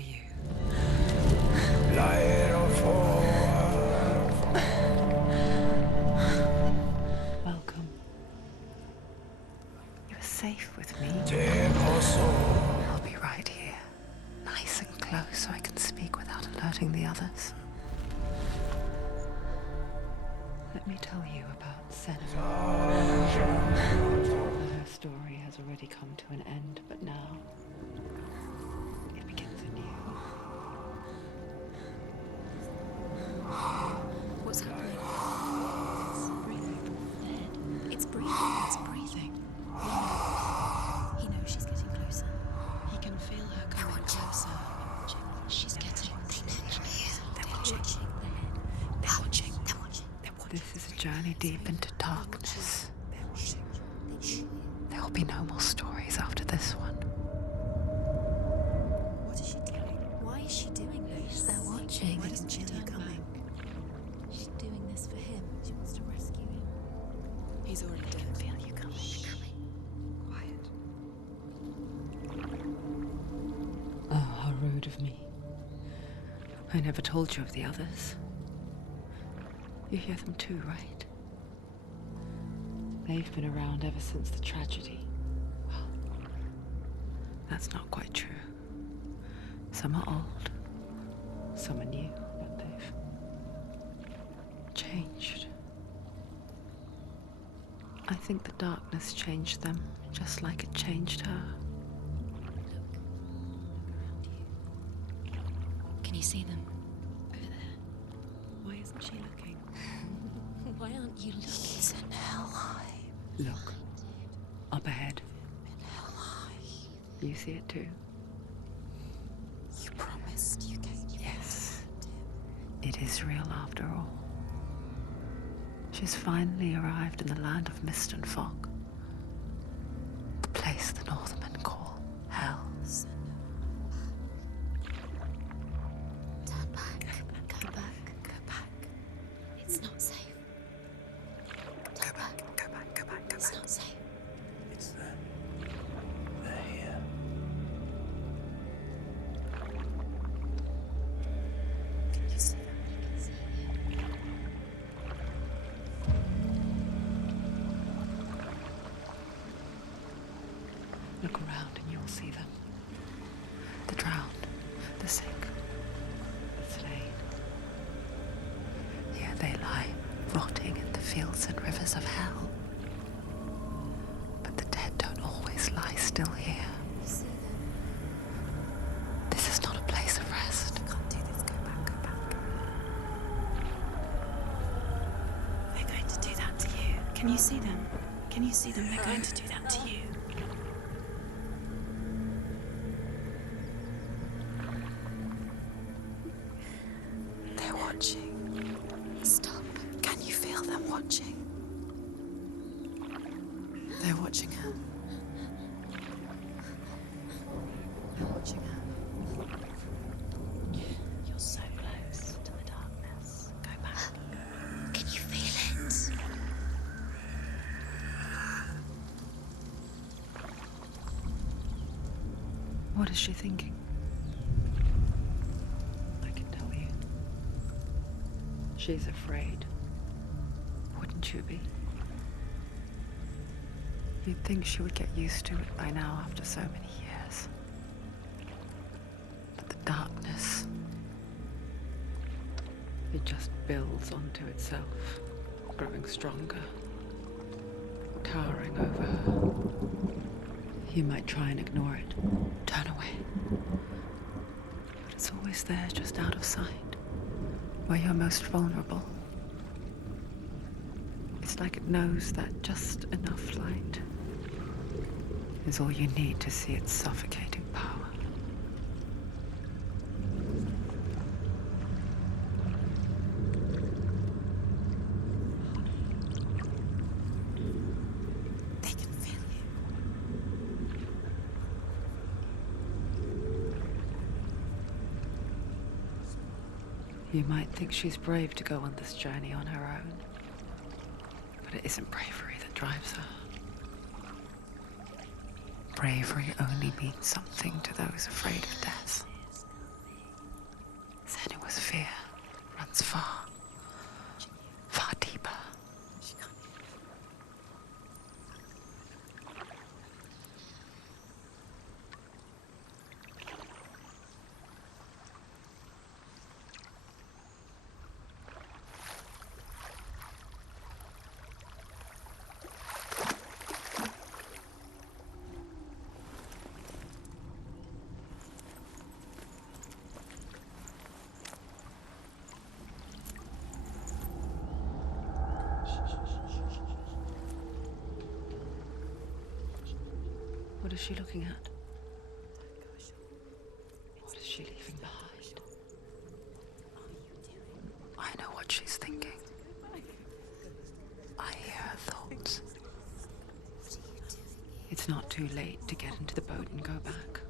you? Welcome. You're safe with me. I'll be right here, nice and close so I can speak without alerting the others. Let me tell you about Senna. Her story has already come to an end, but now it begins anew. What's happening? It's breathing. It's breathing. He knows she's getting closer. He can feel her coming closer. She's getting closer. They're watching. They're watching. They're watching. They're watching. This is a journey deep into darkness. They're watching. There will be no more stories after this one. What is she doing? Why is she doing this? They're watching. Why doesn't she turn back? She's doing this for him. She wants to rescue him. He's already dead. Feel you coming. Quiet. Oh, how rude of me. I never told you of the others. You hear them too, right? They've been around ever since the tragedy. Well, that's not quite true. Some are old, some are new, but they've changed. I think the darkness changed them, just like it changed her. Can you see them? Over there. Why isn't she looking? Why aren't you looking? He's in Helheim. Look, up ahead. In Helheim. You see it too? You promised you gave you. Yes. It is real after all. She's finally arrived in the land of mist and fog. The place the Northmen call Hell. Turn back. Go back. Go back. It's not safe. Turn back. Go back, go back, go It's back. not safe. It's them. They're here. Can you see them? Look around and you'll see them. The drowned, the sick, the slain. Here they lie, rotting in the fields and rivers of hell. But the dead don't always lie still here. You see them? This is not a place of rest. I can't do this. Go back. Go back. They're going to do that to you. Can you see them? Can you see them? They're going to do that to you. They're watching. Stop. Can you feel them watching? They're watching her. They're watching her. You're so close to the darkness. Go back. Can you feel it? What is she thinking? I can tell you. She's afraid. Wouldn't you be? You'd think she would get used to it by now after so many years. But the darkness, it just builds onto itself, growing stronger, towering over her. You might try and ignore it, turn away. But it's always there, just out of sight, where you're most vulnerable. It's like it knows that just enough light is all you need to see its suffocating power. They can feel you. You might think she's brave to go on this journey on her own, but it isn't bravery that drives her. Bravery only means something to those afraid of death. What is she looking at? What is she leaving behind? I know what she's thinking. I hear her thoughts. It's not too late to get into the boat and go back.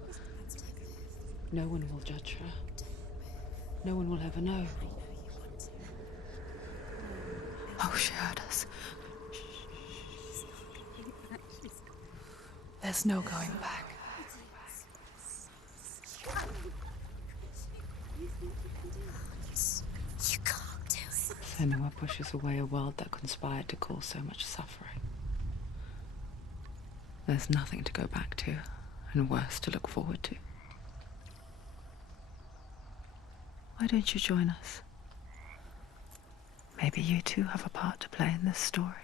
No one will judge her. No one will ever know. Oh, she heard us. There's no going back. You can't do it. Senua pushes away a world that conspired to cause so much suffering. There's nothing to go back to, and worse to look forward to. Why don't you join us? Maybe you too have a part to play in this story.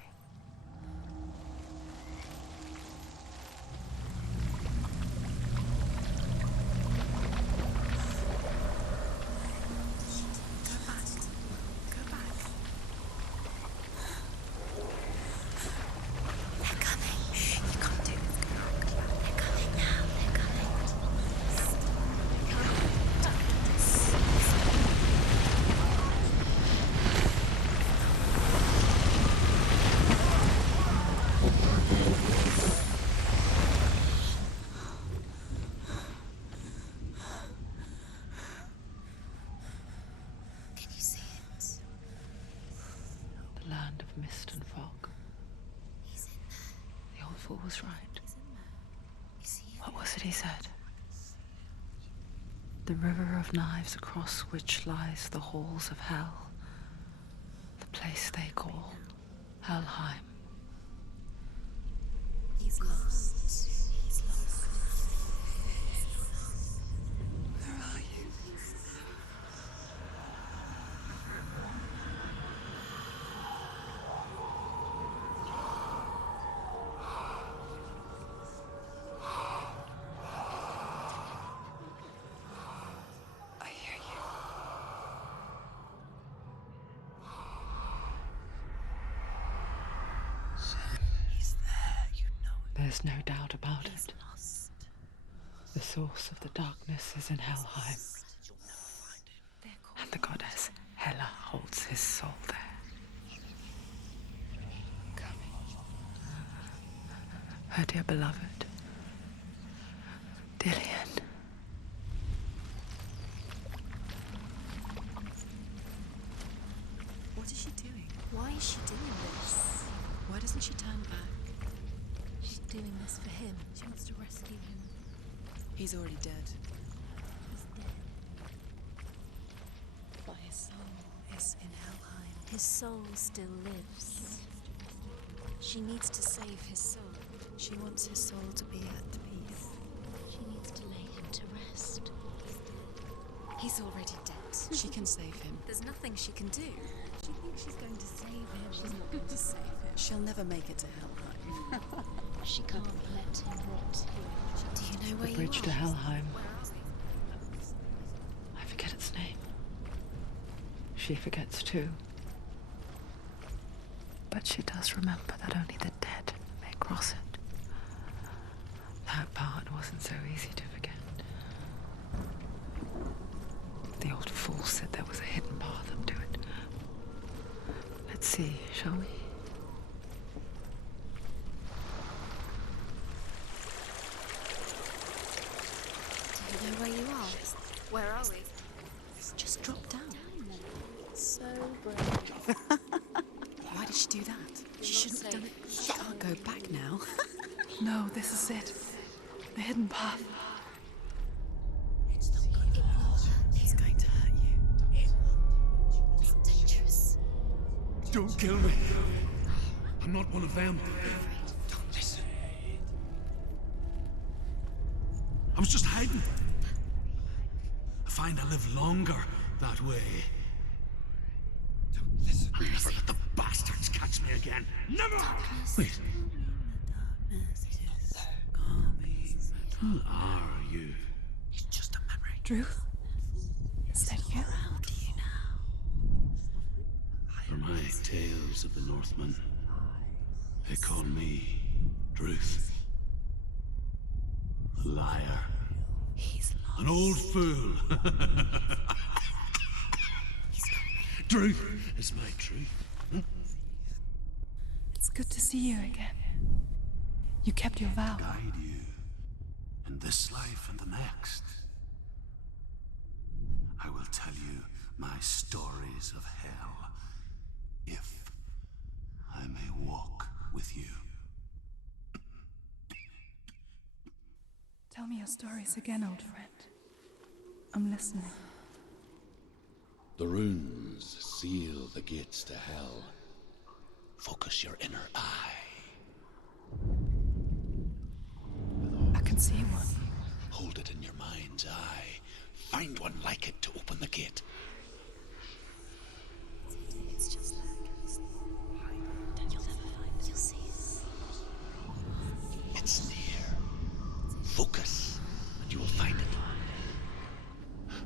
The land of mist and fog. The old fool was right. What was it he said? The river of knives across which lies the halls of hell. The place they call Helheim. He's lost. He's lost. Where are you? I hear you. He's there, you know it. There's no doubt about it. Lost. The source of the darkness is in Helheim, and the goddess Hela holds his soul there. Her dear beloved, Dillian. What is she doing? Why is she doing this? Why doesn't she turn back? She's doing this for him. She wants to rescue him. He's already dead. He's dead. But his soul Is in Helheim. His soul still lives. She needs to save his soul. She wants his soul to be at peace. She needs to lay him to rest. He's already dead. She can save him. There's nothing she can do. She thinks she's going to save him. She's not going to save him. She'll never make it to Helheim. She can't let him rot here. Do you know where The you bridge are? to Helheim. Where are we? I forget its name. She forgets too. But she does remember that only the dead may cross it. That part wasn't so easy to forget. The old fool said there was a hidden path up to it. Let's see, shall we? Do you know where you are? Where are we? Just drop down. So brave. Why did she do that? She shouldn't have done it. She can't go back now. No, this is it. The hidden path. It's not going to hurt. He's going to hurt you. It's dangerous. Don't kill me. I'm not one of them. Don't listen. I was just hiding. I find I live longer that way. Don't listen. Never let the bastards catch me again. Never! Wait, who are you? It's just a memory. Drew? Is that you? How do you now? For my tales of the Northmen, they call me Druth. Liar. He's lost. An old fool. Truth is my truth. It's good to see you again. You kept your vow. Guide you in this life and the next. I will tell you my stories of hell, if I may walk with you. Tell me your stories again, old friend. I'm listening. The runes seal the gates to hell. Focus your inner eye. I can see one. Hold it in your mind's eye. Find one like it to open the gate. It's just like then you'll never find it. You'll see it. It's near. Focus, and you will find it.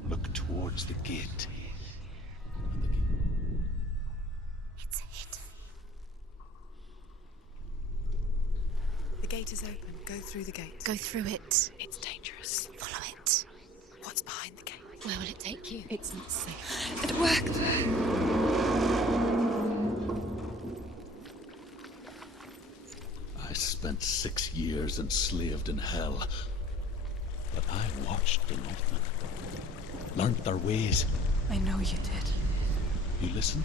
Look towards the gate. It's hidden. The gate is open. Go through the gate. Go through it. It's dangerous. Follow it. What's behind the gate? Where will it take you? It's not safe. It worked. I spent 6 years enslaved in hell. But I watched the Northmen. Learned their ways. I know you did. You listened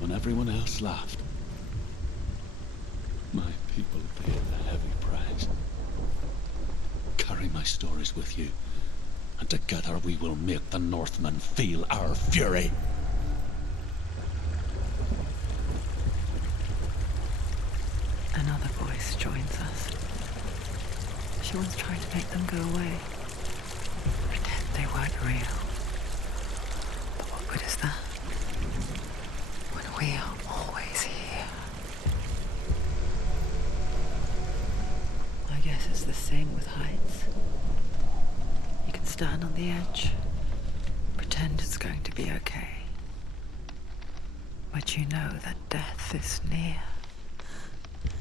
when everyone else laughed. My people paid a heavy price. Carry my stories with you, and together we will make the Northmen feel our fury. Another voice joins us. She was trying to make them go away. Pretend they weren't real. But what good is that? When we are always here. I guess it's the same with heights. You can stand on the edge, pretend it's going to be okay. But you know that death is near,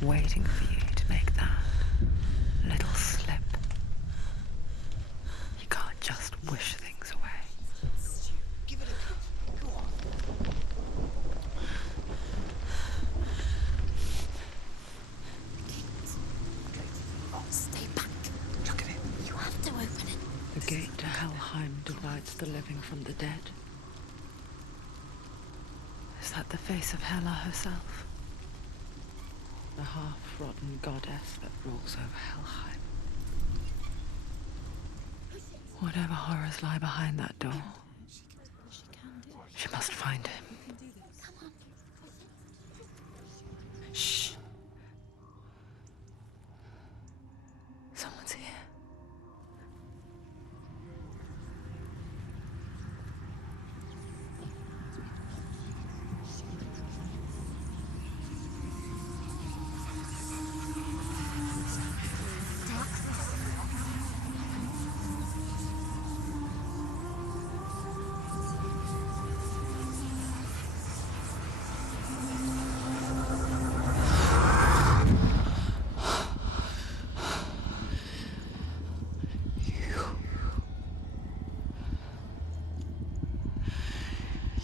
waiting for you to make that little slip. You can't just wish things away. Give it a go on. Stay back. Look at it. You have to open it. The gate to Helheim divides the living from the dead. Is that the face of Hela herself? The half-rotten goddess that rules over Helheim. Whatever horrors lie behind that door, she must find him. Shh. Someone's here.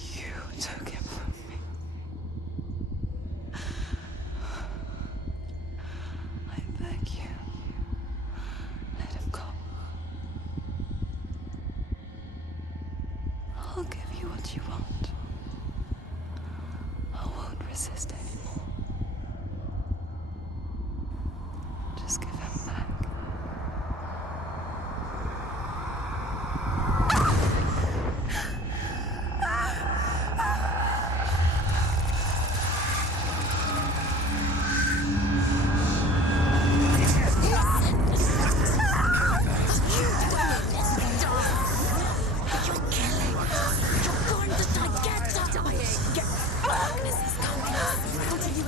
You took him from me. I beg you, let him go. I'll give you what you want. I won't resist anymore. Just give him back. You're going to die. Get dying. Darkness is coming. Until you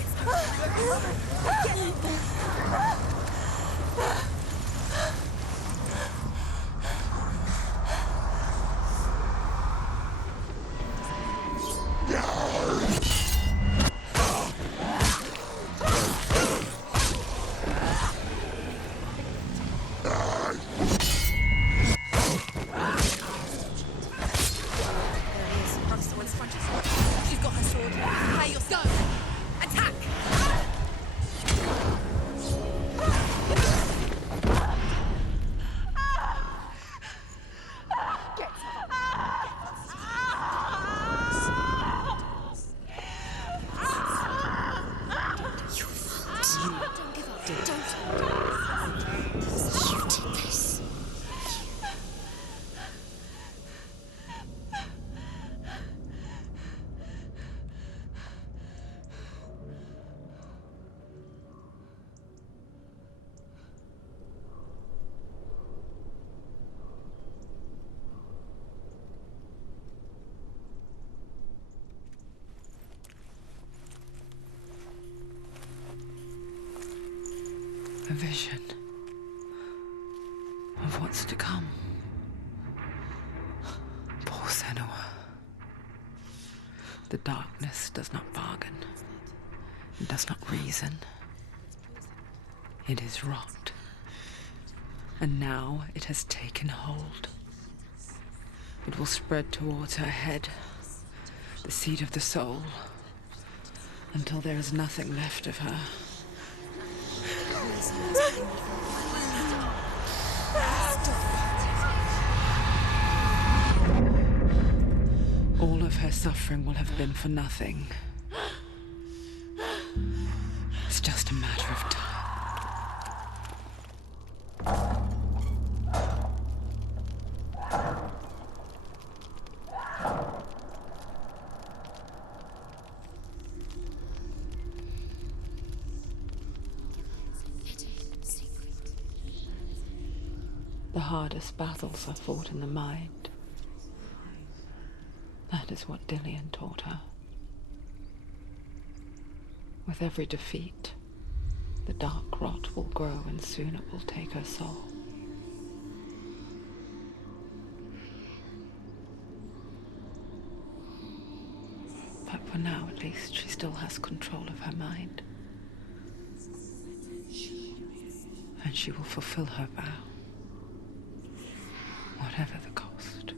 A vision of what's to come. Poor Senua. The darkness does not bargain. It does not reason. It is rot. And now it has taken hold. It will spread towards her head, the seat of the soul, until there is nothing left of her. All of her suffering will have been for nothing. It's just a matter of time. The hardest battles are fought in the mind. That is what Dillian taught her. With every defeat, the dark rot will grow and soon it will take her soul. But for now, at least, she still has control of her mind. And she will fulfill her vow, whatever the cost.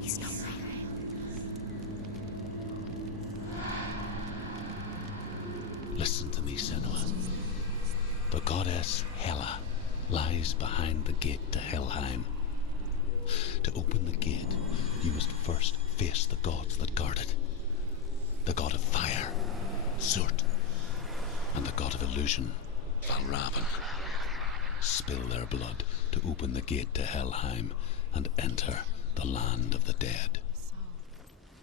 He's not there. Listen to me, Senua. The goddess Hela lies behind the gate to Helheim. To open the gate, you must first face the gods that guard it. The god of fire, Surt, and the god of illusion, Valravn. Spill their blood to open the gate to Helheim and enter the land of the dead.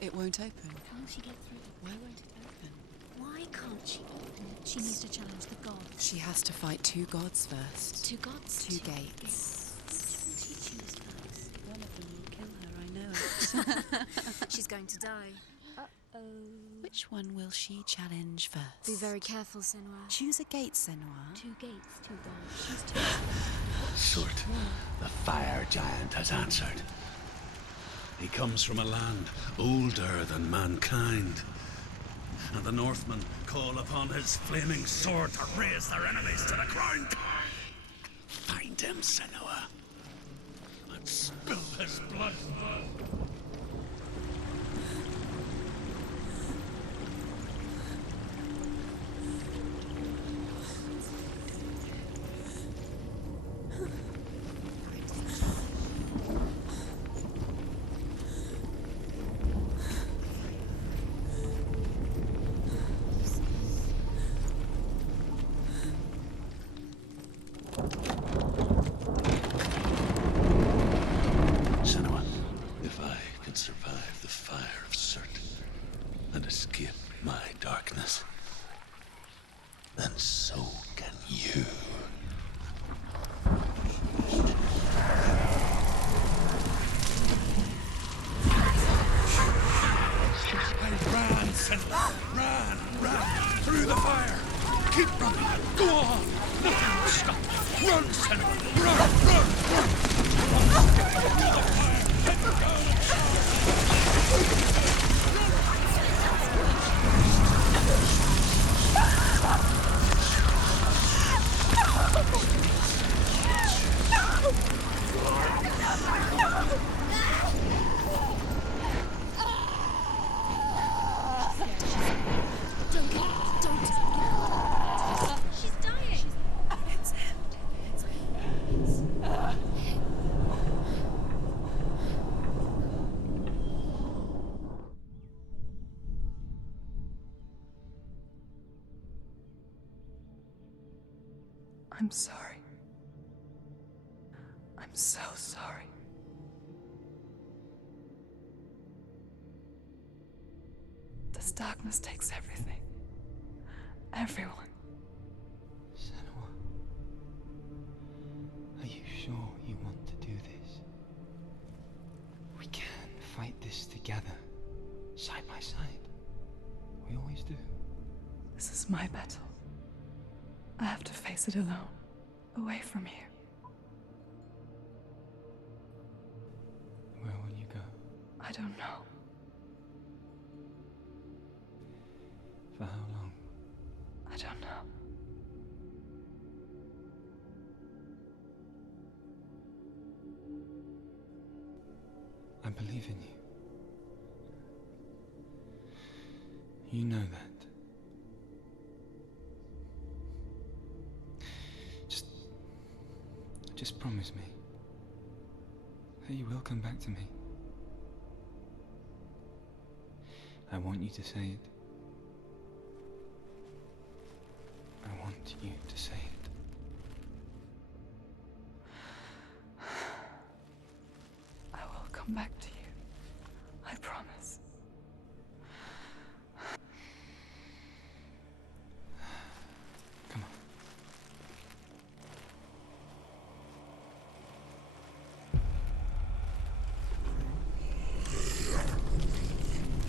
It won't open. Can't she get through? Why won't it open? Why can't she? She needs to challenge the gods. She has to fight two gods first. Two gods? Two gates. She chooses first. One of them will kill her, I know. She's going to die. Uh-oh. Which one will she challenge first? Be very careful, Senua. Choose a gate, Senua. Two gates, two gods. She's too... Surt, the fire giant, has answered. He comes from a land older than mankind. And the Northmen call upon his flaming sword to raise their enemies to the ground. Find him, Senua, and spill his blood. Senua, if I can survive the fire of Surt and escape my darkness, then so can you. Ran, Senua! Ran! Through the fire! Keep running! Go on! Nothing will stop! Run, Senua! Run! Don't. She's dying. It's him. I'm sorry. I'm so sorry. This darkness takes everything. Everyone. Senua, are you sure you want to do this? We can fight this together, side by side. We always do. This is my battle. I have to face it alone, away from here. Where will you go? I don't know. For how long? I don't know. I believe in you. You know that. Just promise me that you will come back to me. I want you to say it. I want you to say it. I will come back to you. I promise. Come on.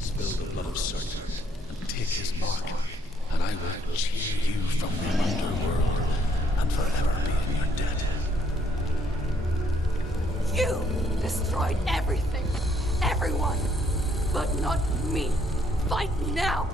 Spill the blood of Surtur and take his mark, and I will cheer you from the underworld and forever be in your debt. You destroyed everything, everyone, but not me. Fight me now.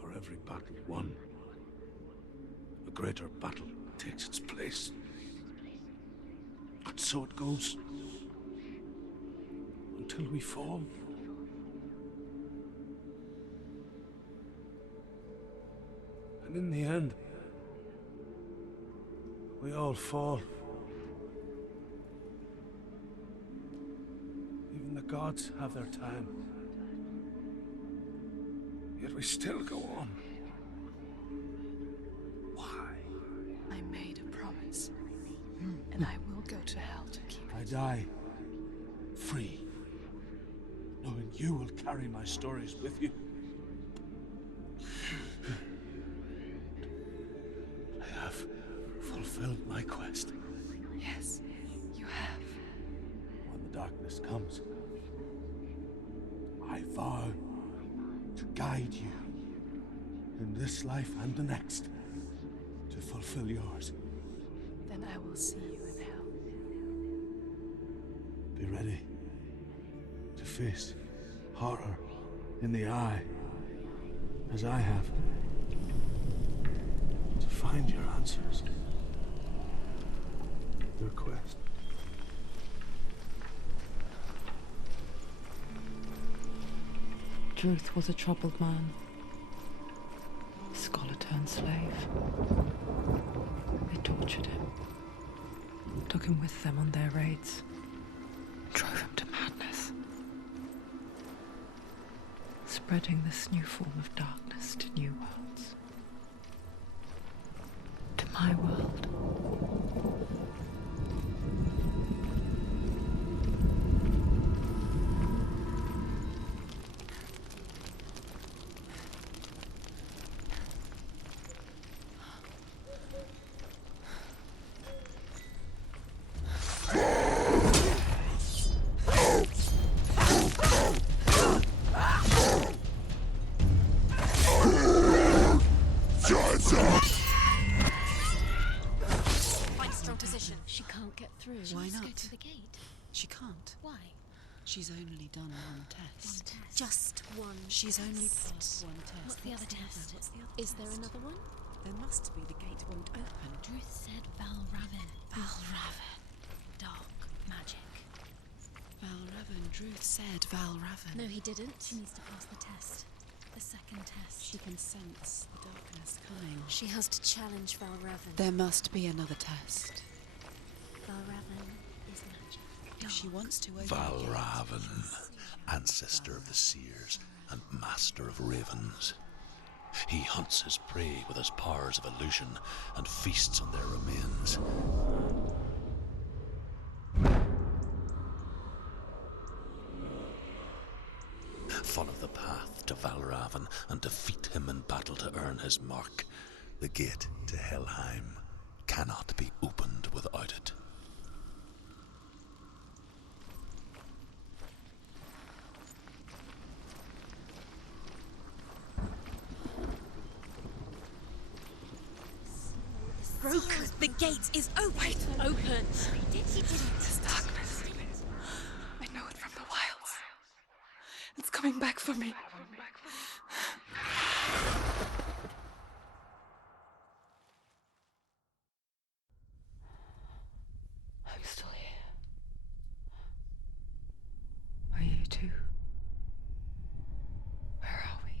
For every battle won, a greater battle takes its place. And so it goes. Until we fall. And in the end, we all fall. Even the gods have their time. Yet we still go on. Why? I made a promise, and I will go to hell to keep I it. die free, knowing you will carry my stories with you. I have fulfilled my quest. Yes, you have. When the darkness comes, I vow to guide you in this life and the next to fulfill yours. Then I will see you in hell. Be ready to face horror in the eye, as I have, to find your answers, your quest. Druth was a troubled man. Scholar turned slave. They tortured him. Took him with them on their raids. Drove him to madness. Spreading this new form of darkness to new worlds. To my world. Find a strong position. She can't get through. Why Let's go not? to the gate. She can't. Why? She's only done one test. One test. Just one. She's only passed one test. What's the other test? What's the other Is test? there another one? There must be. The gate won't open. Druth said Valravn. Valravn. Dark magic. Valravn. Druth said Valravn. No, he didn't. She needs to pass the test. The second test. She can sense the darkness coming. She has to challenge Valravn. There must be another test. Valravn is magic. If she wants to open the gate, Valravn, ancestor of the seers and master of ravens. He hunts his prey with his powers of illusion and feasts on their remains. Follow the path to Valravn and defeat him in battle to earn his mark. The gate to Helheim cannot be opened without it. broken. The gate is open. Open. He did it. This darkness. I know it from the wilds. It's coming back for me. I'm still here. Are you too? Where are we?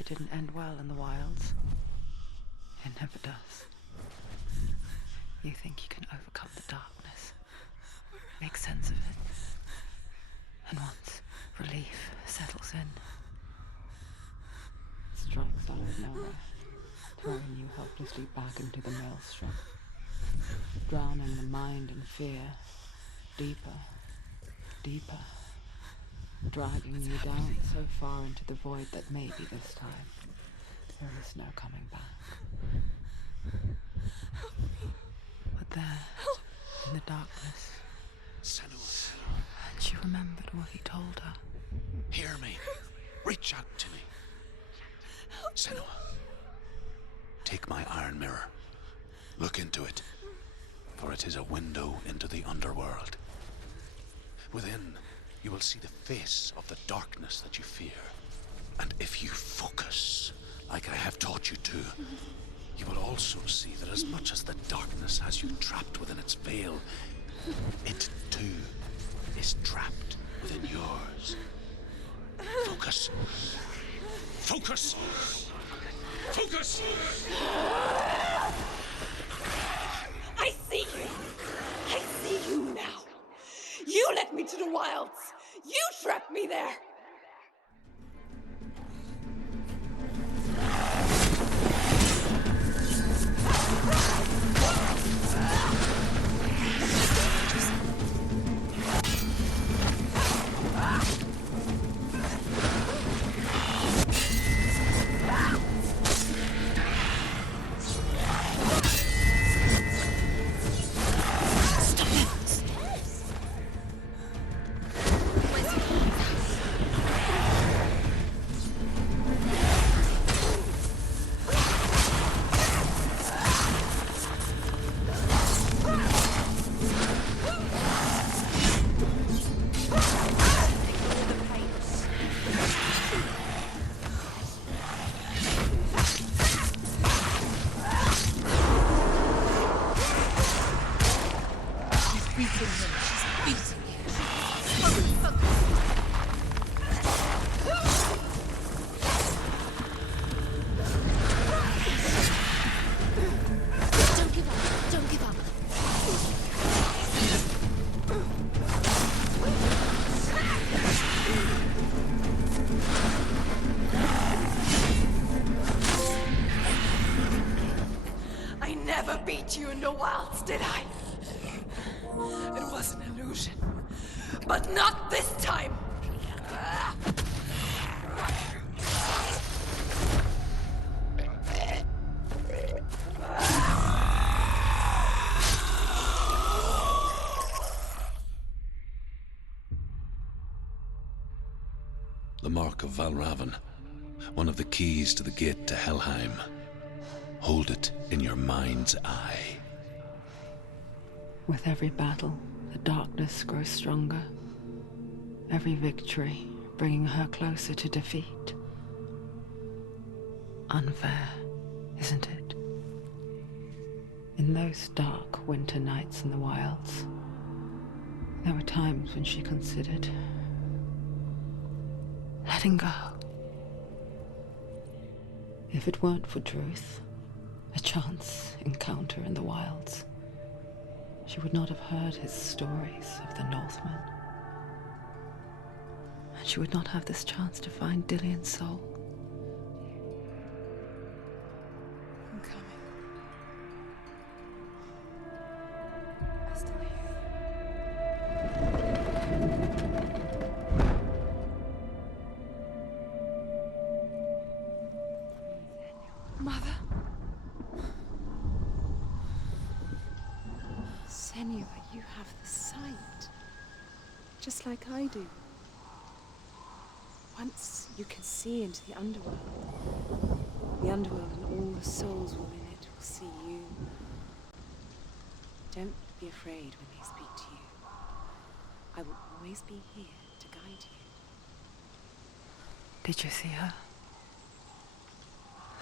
It didn't end well in the wilds. It never does. You think you can overcome the darkness, make sense of it, and once relief settles in, it strikes out of nowhere, throwing you helplessly back into the maelstrom, drowning the mind in fear, deeper, deeper, dragging you down so far into the void that maybe this time there is no coming back. But there, in the darkness, Senua, she remembered what he told her. hear me. Reach out to me. Senua, take my iron mirror. Look into it, for it is a window into the underworld. Within, you will see the face of the darkness that you fear. And if you focus, like I have taught you to, you will also see that as much as the darkness has you trapped within its veil, it too is trapped within yours. Focus. Focus! Focus! I see you! I see you now! You led me to the wilds! You trapped me there! Don't give up. Don't give up. I never beat you in the wilds, did I? It was an illusion. But not this time! The mark of Valravn. one of the keys to the gate to Helheim. Hold it in your mind's eye. With every battle, the darkness grows stronger. Every victory bringing her closer to defeat. Unfair, isn't it? In those dark winter nights in the wilds, there were times when she considered letting go. If it weren't for Druth, a chance encounter in the wilds, she would not have heard his stories of the Northmen. And she would not have this chance to find Dillion's soul. I'm coming. I still hear you. Mother? Senua, you have the sight. Just like I do. Once you can see into the underworld and all the souls within it will see you. Don't be afraid when they speak to you. I will always be here to guide you. Did you see her?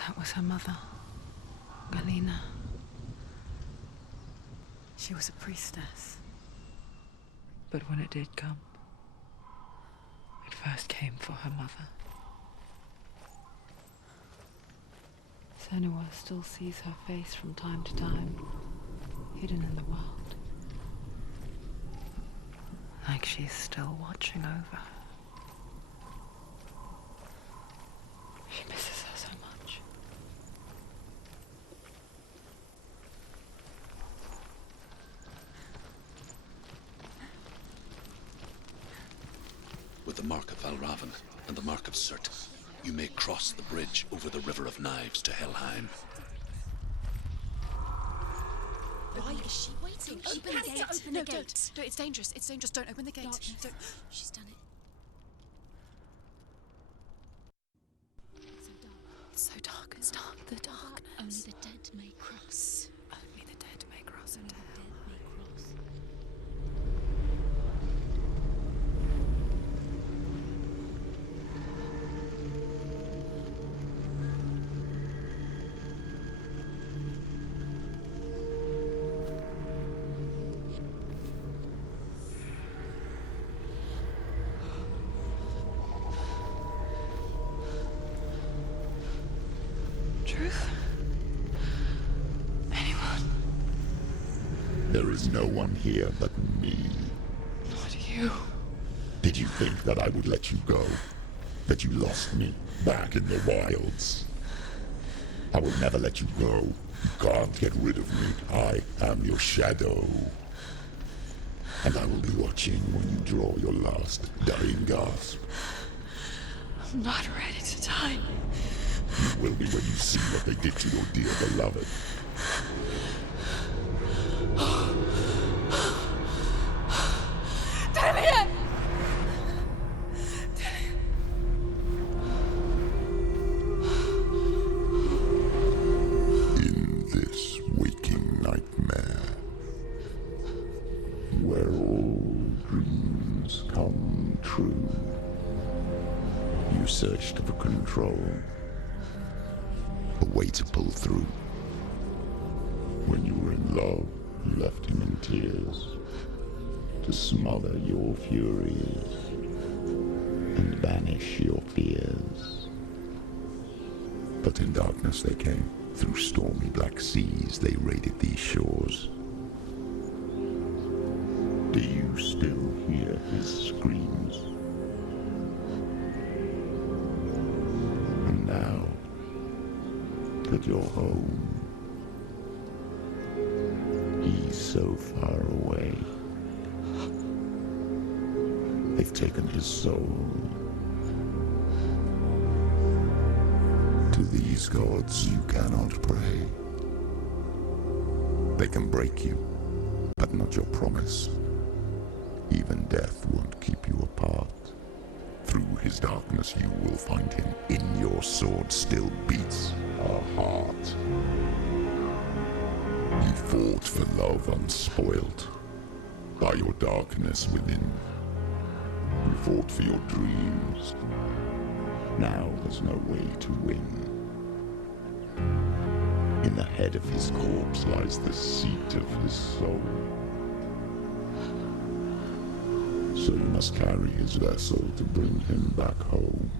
That was her mother, Galena. She was a priestess. But when it did come, it first came for her mother. Senua still sees her face from time to time, hidden in the world. Like she's still watching over her. She misses her so much. With the mark of Valravan and the mark of Surt, you may cross the bridge over the River of Knives to Helheim. Why is she waiting? Open the gate. Open the gate. Don't. It's dangerous. It's dangerous. Don't open the gate. Don't. She's done it. It's so dark. It's dark. The darkness. Only the dead may cross. Only the dead may cross into hell. Truth? Anyone? There is no one here but me. Not you. Did you think that I would let you go? That you lost me back in the wilds? I will never let you go. You can't get rid of me. I am your shadow. And I will be watching when you draw your last dying gasp. I'm not ready to die. You will be when you see what they did to your dear beloved. Dillion! In this waking nightmare, where all dreams come true, you searched for control, a way to pull through. When you were in love, you left him in tears, to smother your furies and banish your fears. But in darkness they came. Through stormy black seas they raided these shores. Do you still hear his screams? And now that you're home, he's so far away. They've taken his soul. To these gods you cannot pray. They can break you, but not your promise. Even death won't keep you apart. Through his darkness you will find him. In your sword still beats a heart. You fought for love unspoilt by your darkness within. You fought for your dreams. Now there's no way to win. In the head of his corpse lies the seat of his soul. So you must carry his vessel to bring him back home.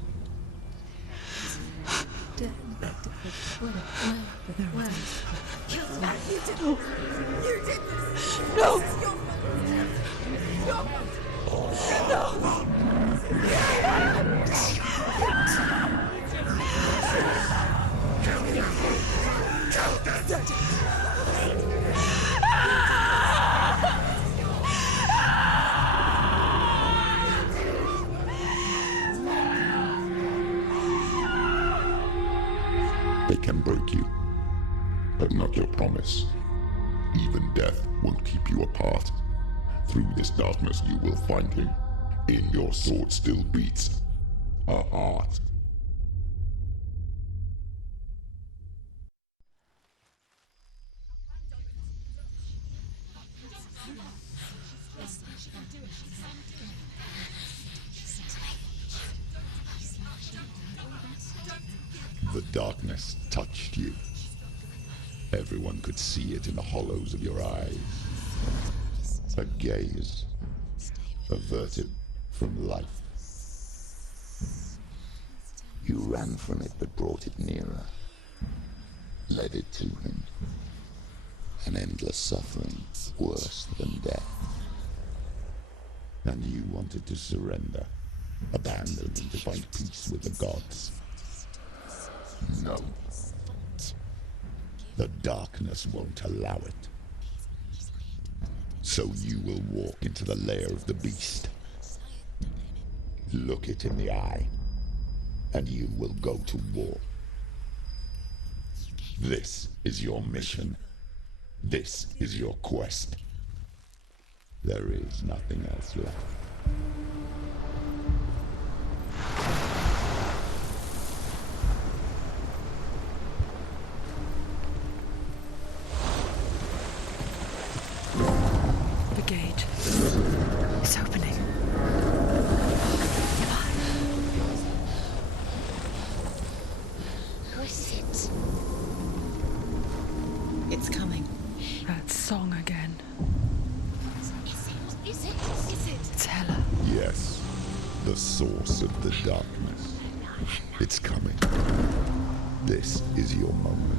They can break you, but not your promise. Even death won't keep you apart. Through this darkness you will find him. In your sword still beats a heart. The darkness touched you. Everyone could see it in the hollows of your eyes. A gaze averted from life. You ran from it but brought it nearer. Led it to him. An endless suffering worse than death. And you wanted to surrender. Abandon and to find peace with the gods. No. The darkness won't allow it. So you will walk into the lair of the beast. Look it in the eye, and you will go to war. This is your mission. This is your quest. There is nothing else left. The gate. It's opening. Who is it? It's coming. That song again. Is it? It's Hela. Yes, the source of the darkness. It's coming. This is your moment.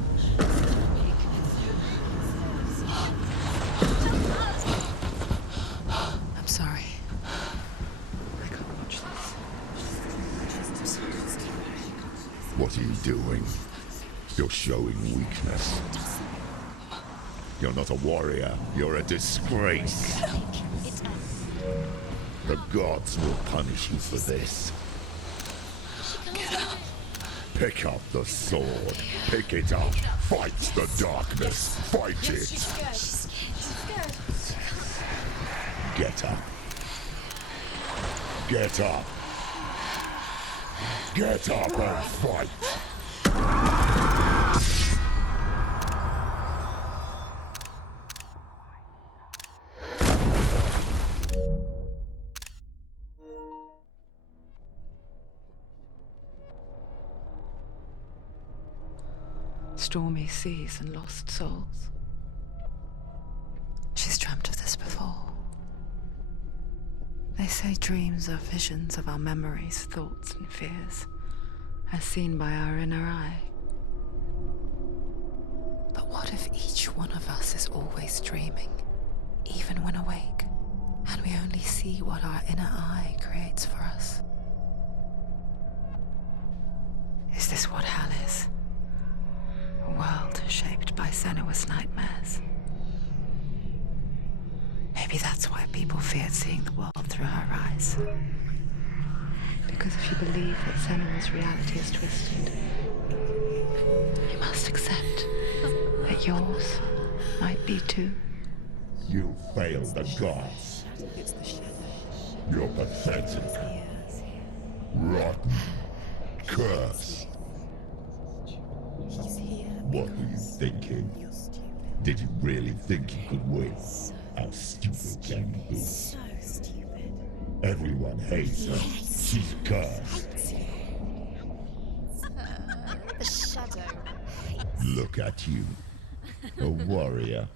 I'm sorry. I can't watch this. What are you doing? You're showing weakness. You're not a warrior. You're a disgrace. The gods will punish you for this. Pick up the sword. Pick it up. Fight the darkness. Fight it. Get up. Get up. Get up and fight. Stormy seas and lost souls. She's dreamt of this before. They say dreams are visions of our memories, thoughts and fears, as seen by our inner eye. But what if each one of us is always dreaming, even when awake, and we only see what our inner eye creates for us? Is this what hell is? A world shaped by Senua's nightmares. Maybe that's why people feared seeing the world through her eyes. Because if you believe that Senua's reality is twisted, you must accept that yours might be too. You failed the gods. You're pathetic. curse. He's here. What were you thinking? You're stupid. Did you really think you could win? How stupid can you be? So stupid. Everyone hates her. She's cursed. The shadow. Look at you. A warrior.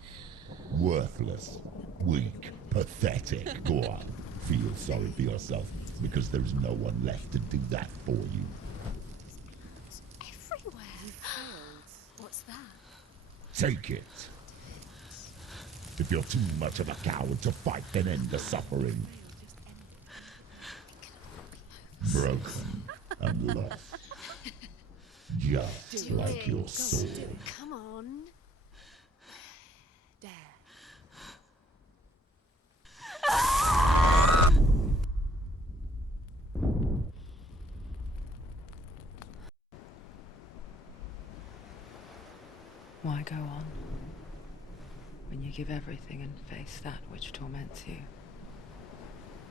Worthless. Weak. Pathetic. Go on. Feel sorry for yourself, because there's no one left to do that for you. Everywhere. What's that? Take it. If you're too much of a coward to fight, then end the suffering. Broken and lost. Just like your soul. Come on. Dare. Why go on when you give everything and face that which torments you,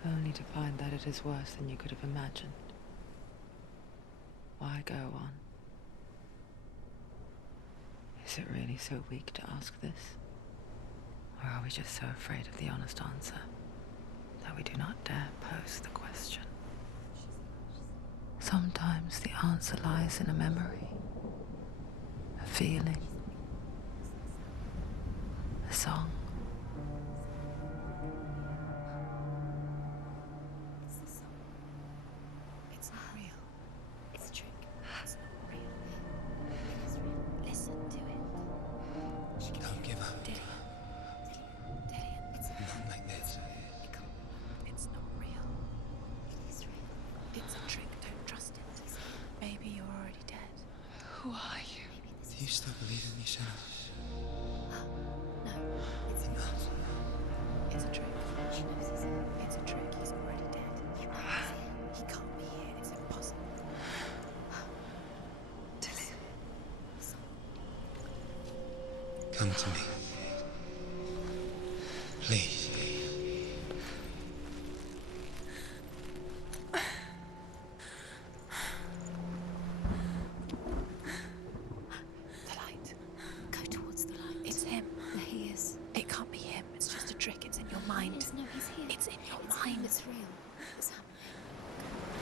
only to find that it is worse than you could have imagined? Why go on? Is it really so weak to ask this? Or are we just so afraid of the honest answer that we do not dare pose the question? Sometimes the answer lies in a memory, a feeling, a song. It's the song. It's not real. It's a trick. It's not real. It is real. Listen to it. She Don't give up. Dillian, it's Not like this. it can't. It's not real. It is real. It's a trick. Don't trust it. Maybe you're already dead. Who are you? Maybe this Do you still believe in me, Shadow? No, it's not. It's a trick. She knows he's here. It's a trick. He's already dead. You know he's here. He can't be here. It's impossible. Dillian. Come to me. Please. The light. Go towards the light. It's him. There he is. It can't be him. It's just a trick. It's in your mind. No, he's here. It's in your mind. It's real. It's happening.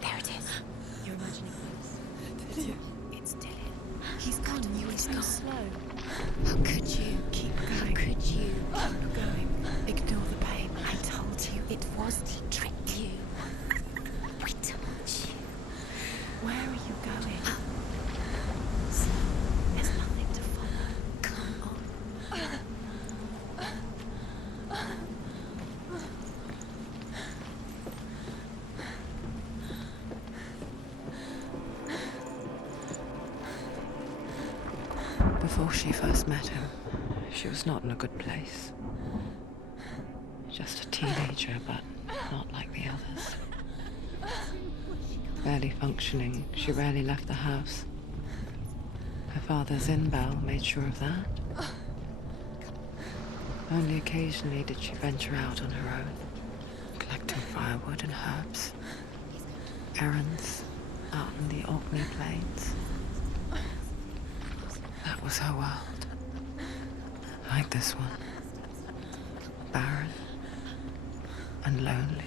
There it is. You're imagining things. Dillian. It's Dillian. He's gone. You is So gone. slow. How could you? Keep going. How could you? Keep going. Ignore the pain. I told you it was to trick you. We told you. Where are you going? Slow. There's nothing to follow. Come on. Before she first met him, she was not in a good place. Just a teenager, but not like the others. Barely functioning, she rarely left the house. Her father, Zinbal, made sure of that. Only occasionally did she venture out on her own, collecting firewood and herbs, errands out in the Orkney Plains. That was her world. Like this one. Barren and lonely.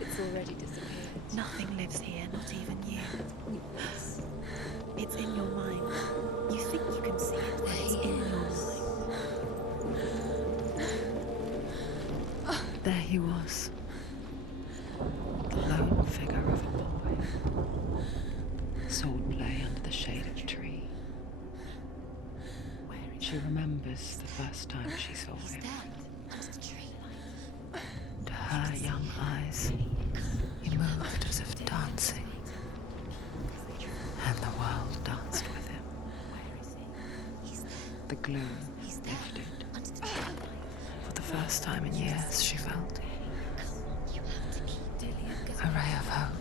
It's already disappeared. Nothing lives here, not even you. It's in your mind. You think you can see it, but it's in your mind. There he was. The lone figure of a boy. Sword play under the shade of a tree. She remembers the first time she saw him. Just a tree. To her young the gloom lifted. For the first time in years, she felt a ray of hope.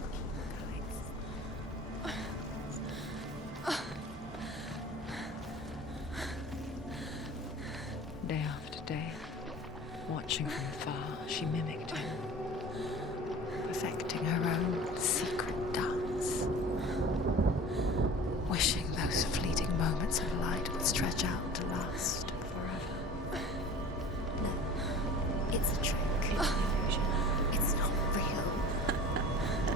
Day after day, watching from afar, she mimicked him, perfecting her own secret dance, wishing those fleeting moments of light would stretch out to last forever. No, it's a trick. Illusion. It's not real.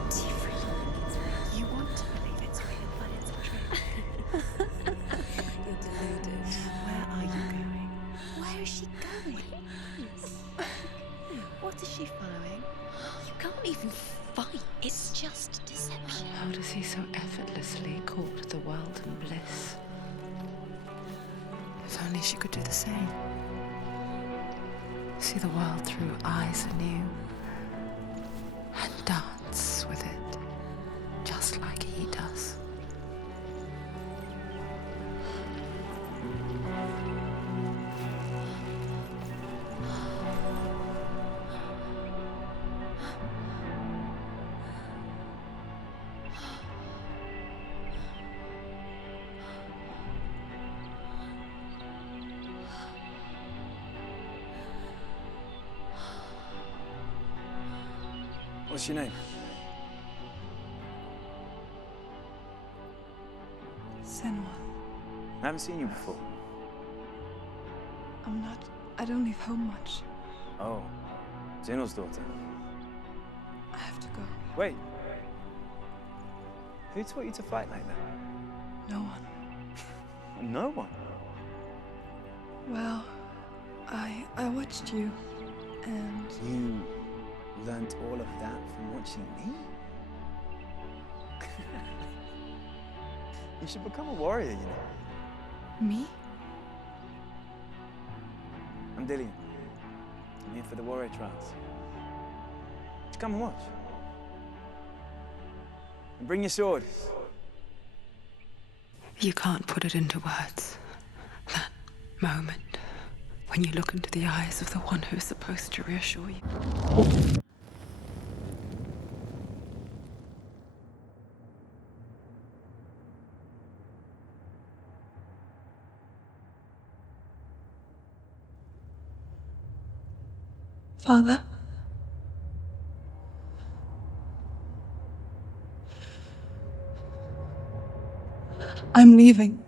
Do you really think it's real? You want to believe it's real, but it's a trick. You're deluded. Where are you going? Where is she going? What is she following? You can't even fight. It's just deception. How does he so effortlessly court the world and bliss? If only she could do the same. See the world through eyes anew and dance with it, just like he does. What's your name? Senwa, I haven't seen you before. I don't leave home much. Oh, Zeno's daughter. I have to go. Wait. Who taught you to fight like that? No one. No one. Well, I watched you, and You learned all of that from watching me? You should become a warrior, you know. me? I'm Dillian. I'm here for the warrior trials. Just come and watch. And bring your sword. You can't put it into words. That moment when you look into the eyes of the one who's supposed to reassure you. Father? I'm leaving.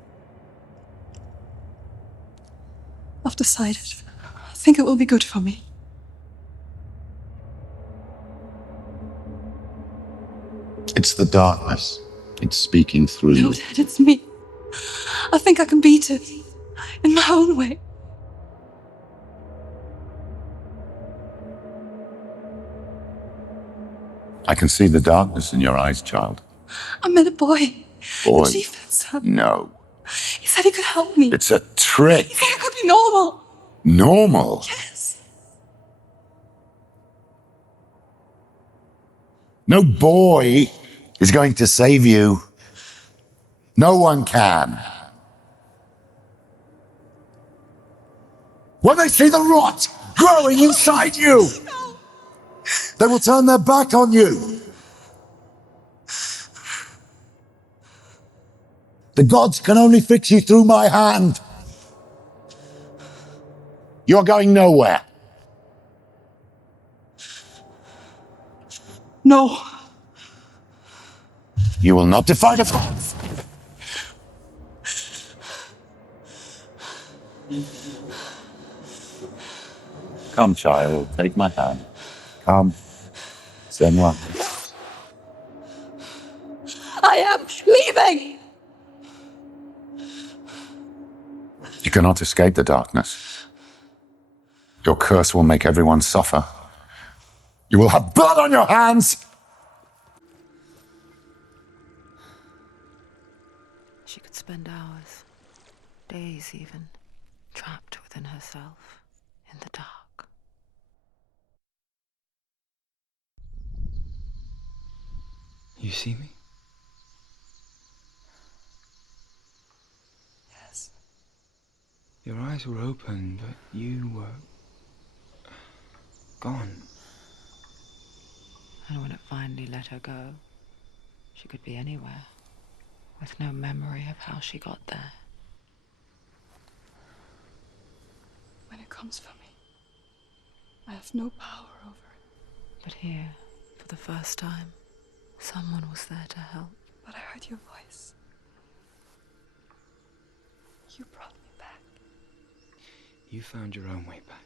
I've decided. I think it will be good for me. It's the darkness. It's speaking through No, you. Dad, it's me. I think I can beat it. In my own way. I can see the darkness in your eyes, child. I met a boy. Boy. The chieftain's son. No. He said he could help me. It's a trick. He said I could be normal. Normal. Yes. No boy is going to save you. No one can. When they see the rot growing inside you, they will turn their back on you. The gods can only fix you through my hand. You're going nowhere. No. You will not defy the gods. Come, child, take my hand. Come. Senwa. I am leaving. You cannot escape the darkness. Your curse will make everyone suffer. You will have blood on your hands. She could spend hours, days even, trapped within herself, in the dark. You see me? Yes. eyes were open, but you were gone. And when it finally let her go, she could be anywhere, with no memory of how she got there. When it comes for me, I have no power over it. But here, for the first time, someone was there to help. But I heard your voice. You brought me back. You found your own way back.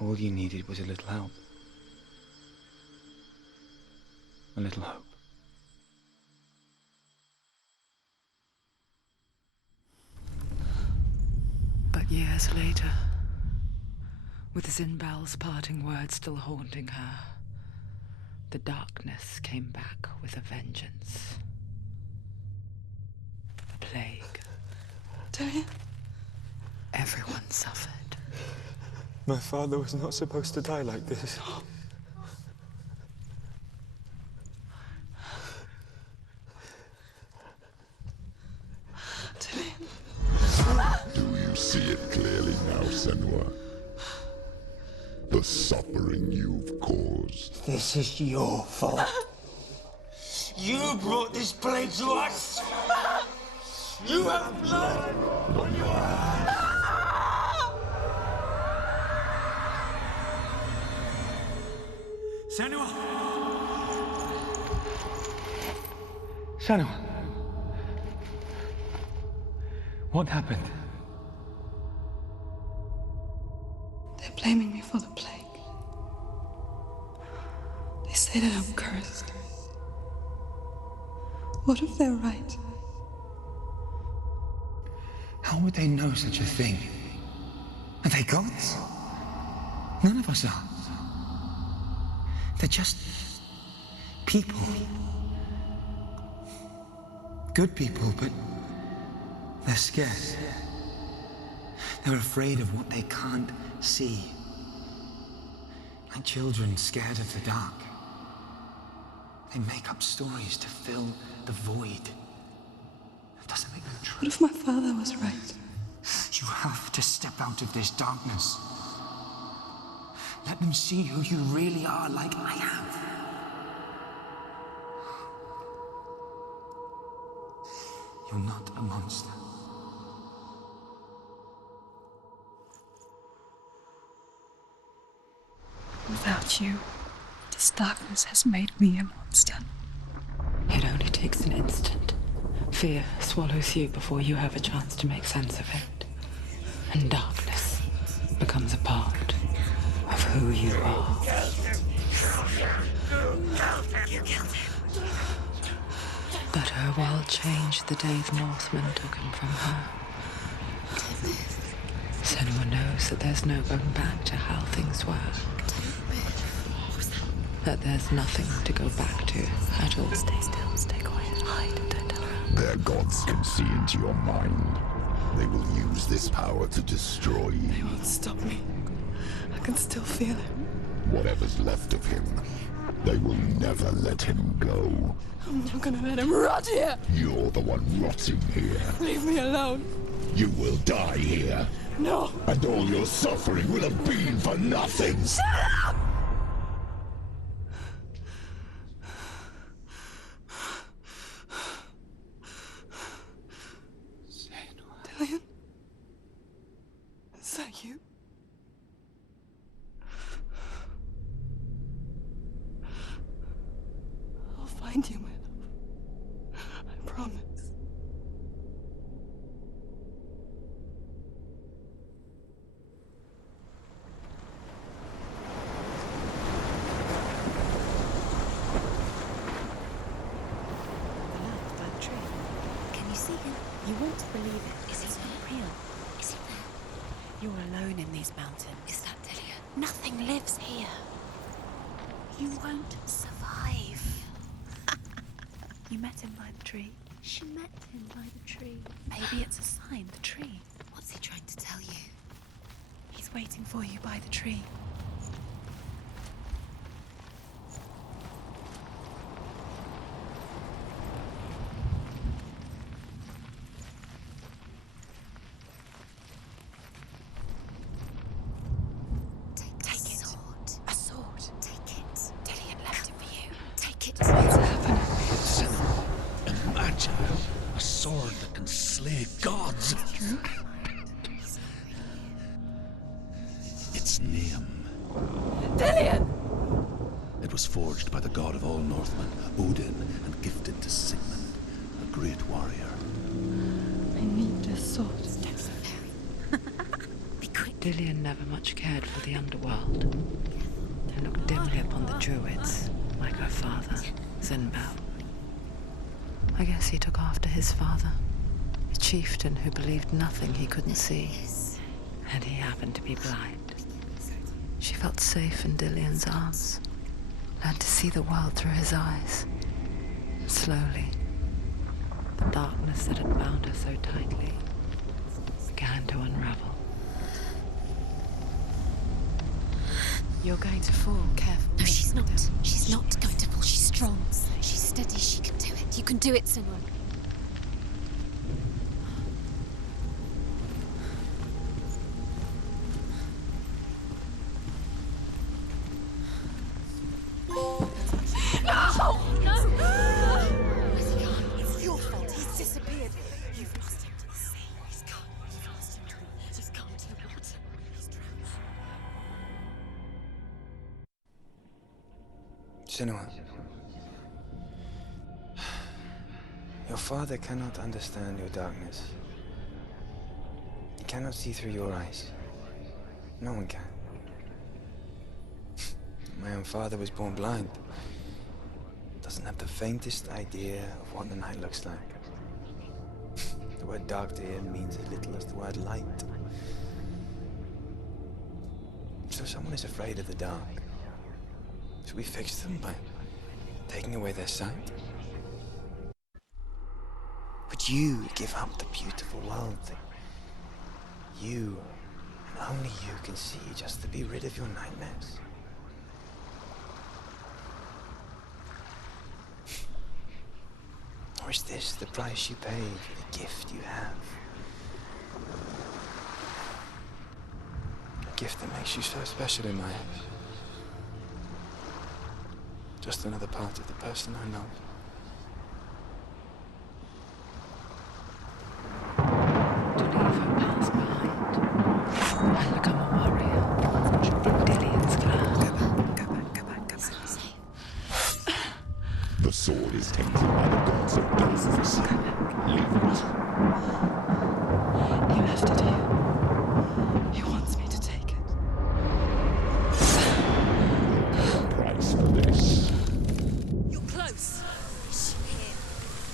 All you needed was a little help. A little hope. But years later, with Zinbel's parting words still haunting her, the darkness came back with a vengeance. The plague. Darian? Everyone suffered. My father was not supposed to die like this. Do you see it clearly now, Senua? The suffering you've caused. This is your fault. You brought this plague to us. You have blood on your hands. Senua! Senua! What happened? They're blaming me for the plague. They say that I'm cursed. What if they're right? How would they know such a thing? Are they gods? None of us are. They're just people. Good people, but they're scared. They're afraid of what they can't see. Like children scared of the dark. They make up stories to fill the void. That doesn't make them true. What if my father was right? You have to step out of this darkness. Let them see who you really are, like I have. You're not a monster. Without you, this darkness has made me a monster. It only takes an instant. Fear swallows you before you have a chance to make sense of it. And darkness becomes a part of who you are. But her world changed the day the Northmen took him from her. Senua knows that there's no going back to how things were. That there's nothing to go back to at all. Stay still, stay quiet, hide, don't tell her. Their gods can see into your mind. They will use this power to destroy They you. won't stop me. I can still feel him. Whatever's left of him, they will never let him go. I'm not gonna let him rot here. You're the one rotting here. Leave me alone. You will die here. No. And all your suffering will have been for nothing. Shut up! Darian? Is that you? I'll find you, my love. I promise. The by the tree. Can you see him? You won't believe it. Is he not real? Is he there? You're alone in these mountains. Is that Delia? Nothing lives here. You won't survive. You met him by the tree? She met him by the tree. Maybe it's a sign, the tree. What's he trying to tell you? He's waiting for you by the tree. gods! Its name. Dillion! It was forged by the god of all Northmen, Odin, and gifted to Sigmund, a great warrior. I need this sword. Be quick. Dillion never much cared for the underworld. They looked dimly upon the druids, like her father, Zinbao. I guess he took after his father, a chieftain who believed nothing he couldn't see. And he happened to be blind. She felt safe in Dillion's arms, learned to see the world through his eyes. And slowly, the darkness that had bound her so tightly began to unravel. You're going to fall. Careful. No, she's not. She's not going to fall. She's strong. She's steady. She can do it. You can do it, Senua. It's your fault. He's disappeared. You've lost him to the sea. He's gone. You've lost him to the... He's gone to the water. He's drowned. Senua, your father cannot understand your darkness. He cannot see through your eyes. No one can. My own father was born blind. Doesn't have the faintest idea of what the night looks like. The word dark to him means as little as the word light. So someone is afraid of the dark. Should we fix them by taking away their sight? Would you give up the beautiful world that you, and only you, can see just to be rid of your nightmares? Or is this the price you pay for the gift you have? A gift that makes you so special in my eyes. Just another part of the person I love. To leave her past behind and become a warrior from Dillion's clan. Go back. The sword is tainted by the gods of darkness. Leave it. He left it here. He wants me to take it. The price for this. You're close. Is she here?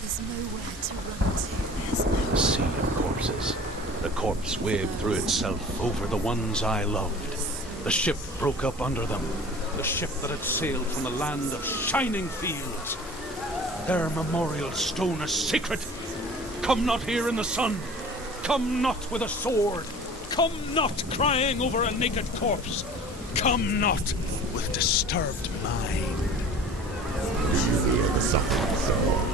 There's nowhere to run to. There's no... A sea of corpses. The corpse waved through itself over the ones I loved. The ship broke up under them. The ship that had sailed from the land of shining fields. Their memorial stone is sacred. Come not here in the sun. Come not with a sword. Come not crying over a naked corpse. Come not with disturbed mind. Do you hear the suffering sound?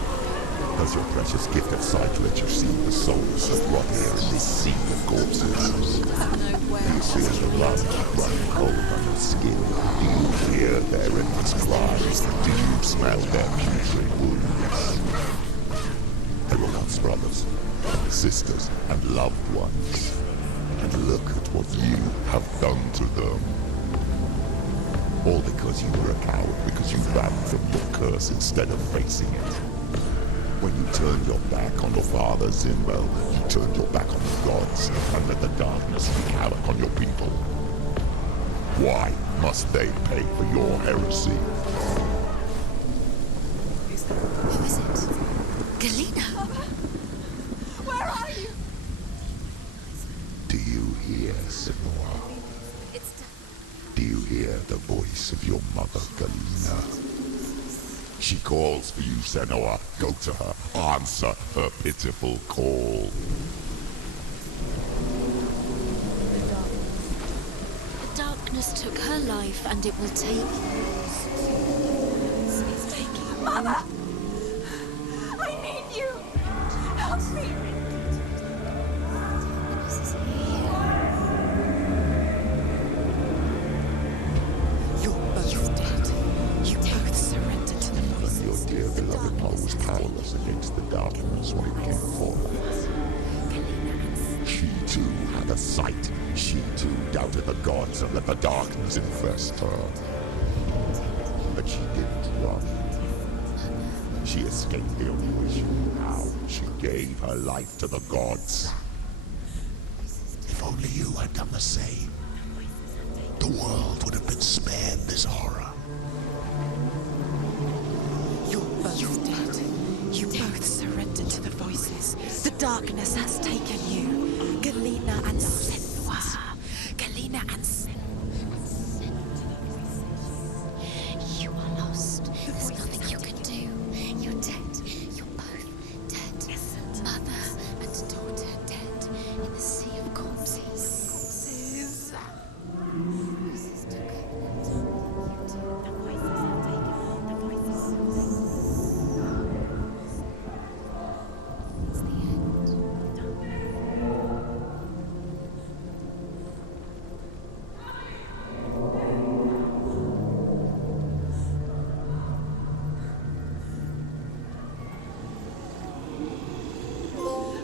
Does your precious gift of sight let you see the souls that rot here in this sea of corpses? Do you feel the blood running cold on your skin? Do you hear their endless cries? Do you smell their putrid wounds? They were once brothers, sisters, and loved ones. And look at what you have done to them. All because you were a coward, because you ran from your curse instead of facing it. When you turned your back on your father, Zinbel, you turned your back on the gods and let the darkness wreak havoc on your people. Why must they pay for your heresy? Who is it? Galena! Where are you? Do you hear, Senua? It's done. Do you hear the voice of your mother, Galena? She calls for you, Senua. Go to her. Answer her pitiful call. The darkness took her life, and it will take yours. It's taking... Mother! I need you! Help me! This is here. You're both dead. You both surrendered to the voice. Your dear beloved mother was powerless against the darkness when it came forth. the sight, she too doubted the gods and let the darkness infest her. But she didn't run. She escaped the only way she knew how. She gave her life to the gods. If only you had done the same, the world would have been spared this horror. You're both dead. You both surrendered to the voices. The darkness has taken you. Galena and Senua. Galena and Senua. You are lost. There's nothing you can do. You're dead. You're both dead. Mother and daughter dead in the sea of corpses.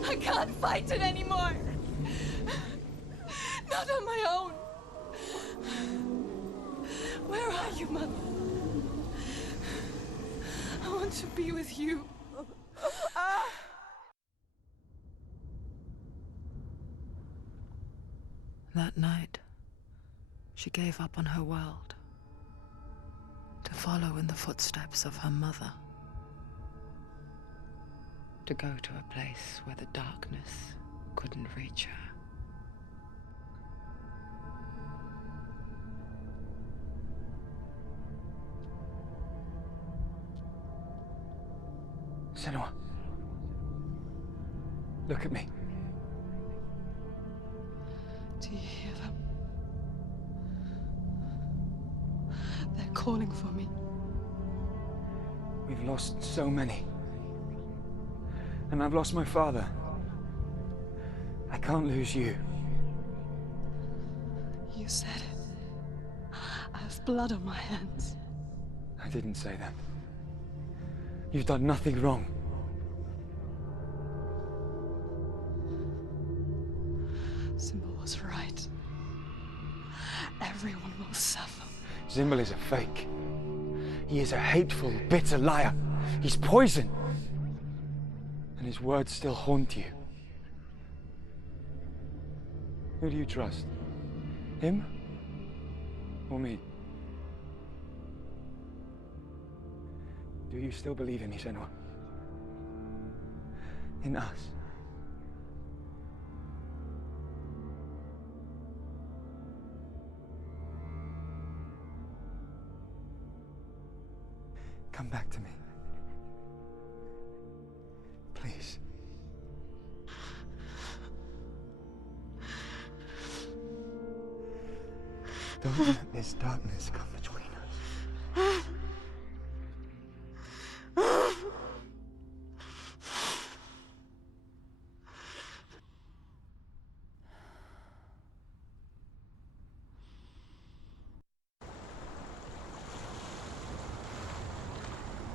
I can't fight it anymore. Not on my own. Where are you, Mother? I want to be with you. That night, she gave up on her world to follow in the footsteps of her mother, to go to a place where the darkness couldn't reach her. Senua. Look at me. Do you hear them? They're calling for me. We've lost so many. And I've lost my father. I can't lose you. You said it. I have blood on my hands. I didn't say that. You've done nothing wrong. Symbol was right. Everyone will suffer. Zimbel is a fake. He is a hateful, bitter liar. He's poison. And his words still haunt you. Who do you trust? Him? Or me? Do you still believe in me, Senua? In us? Come back to me. Please. Don't let this darkness come between us.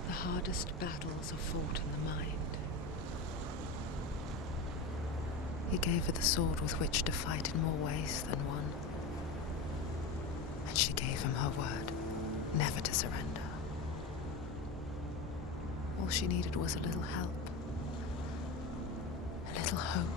The hardest battles are fought in the mind. He gave her the sword with which to fight in more ways than one. And she gave him her word, never to surrender. All she needed was a little help, a little hope.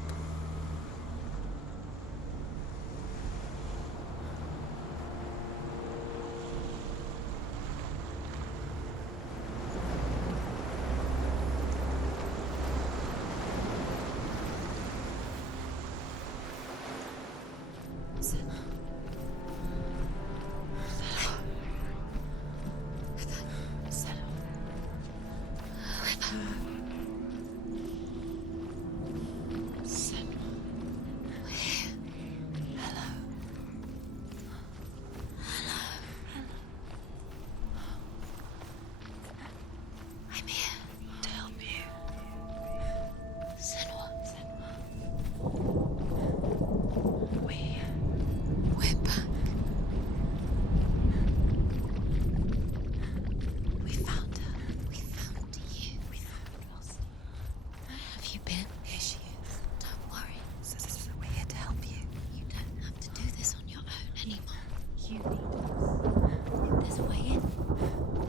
you need? There's a way in.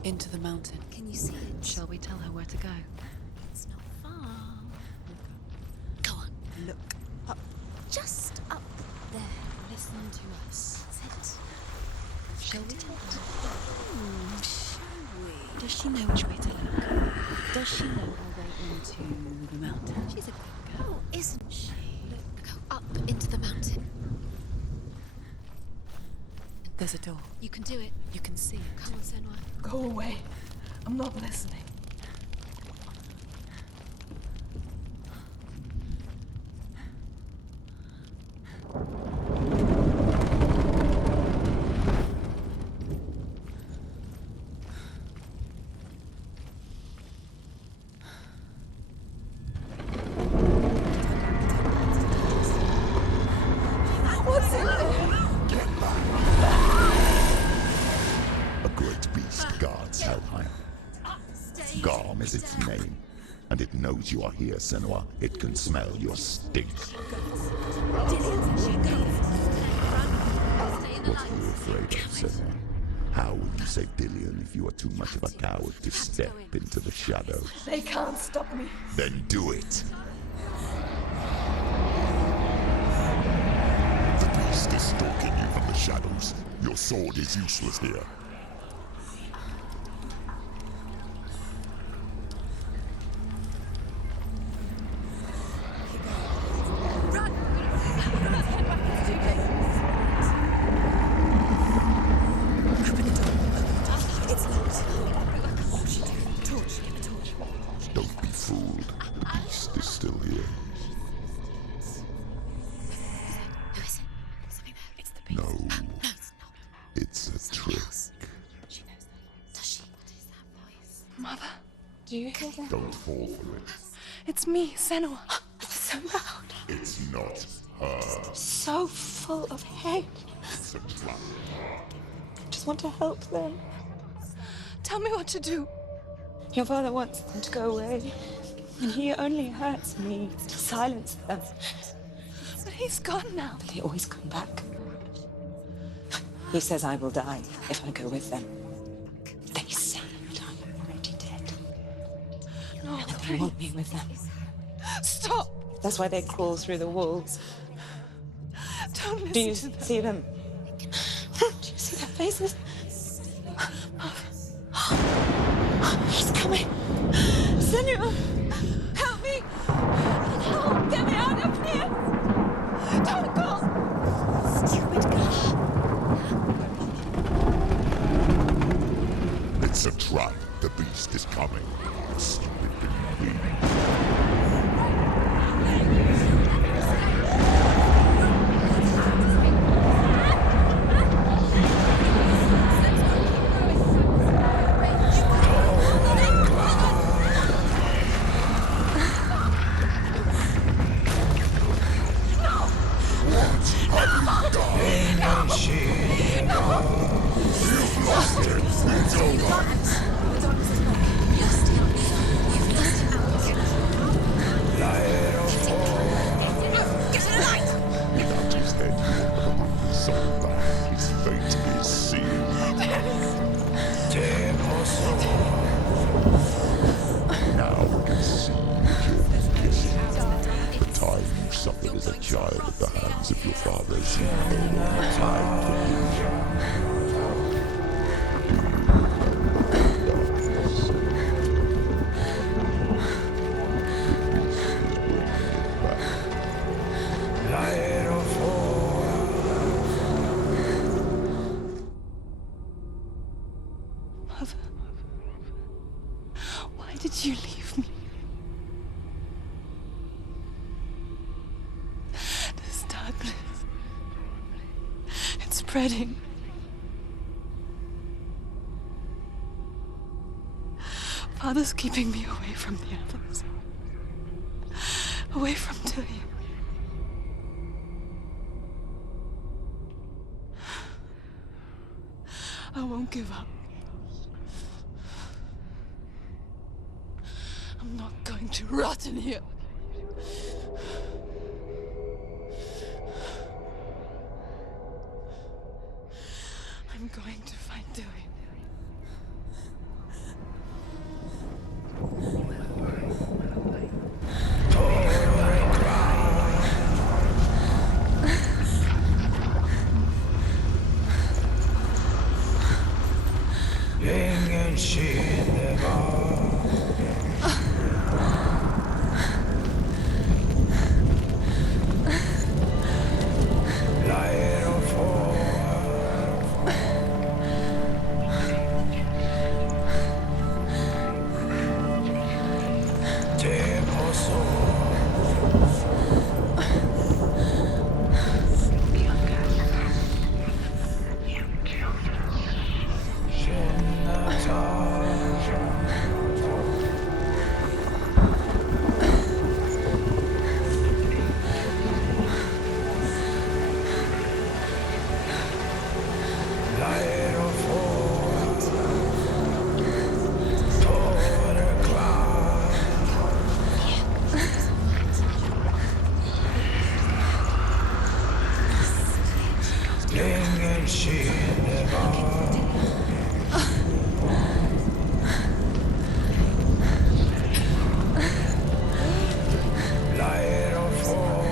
Into the mountain. Can you see it? Shall we tell her where to go? It's not far. Go on. Look. Up. Just up there. Listen to us. That's it. Shall we tell her? Shall we? Does she know which way to look? Does she know her way into the mountain? She's a good girl, isn't she? Look. Go up into the mountain. There's a door. You can do it. You can see it. Come on, Senua. Go away. I'm not listening. A great beast guards Helheim. Garm is its name, and it knows you are here, Senua. It can smell your stink. What are you afraid of, Senua? How will you save Dillion if you are too much of a coward to step into the shadows? They can't stop me. Then do it! The beast is stalking you from the shadows. Your sword is useless here. Don't be fooled. The beast is still here. Who is it? Something there. It's the beast. No, No, it's not. it's a trick. She knows that. Does she? What is that voice? Mother, do you hear that? Don't fall for it. It's me, Senua. So loud. It's not her. So full of hate. It's a trap. I just want to help them. Tell me what to do. Your father wants them to go away. And he only hurts me to silence them. But he's gone now. They always come back. He says I will die if I go with them. They say that I'm already dead. No, And they want me with them. stop. That's why they crawl through the walls. Don't listen Do you to them. see them? Do you see their faces? He's coming. Senua, help me. Help, get me out of here. Don't go. Stupid girl. It's a trap. The beast is coming. Stupid thing. Without his head, you will become some back. His fate is sealed. Now we can see your kissing. The time you suffered as a child at the hands of your fathers, you no longer time for you. Mother, why did you leave me? This darkness, it's spreading. Father's keeping me away from the others. Away from Dillion. I won't give up. I'm not going to rot in here. I'm going to find Dewey. Ingen skinner var. Leir og får. Det må så. Ingen skinner var. Leir og får.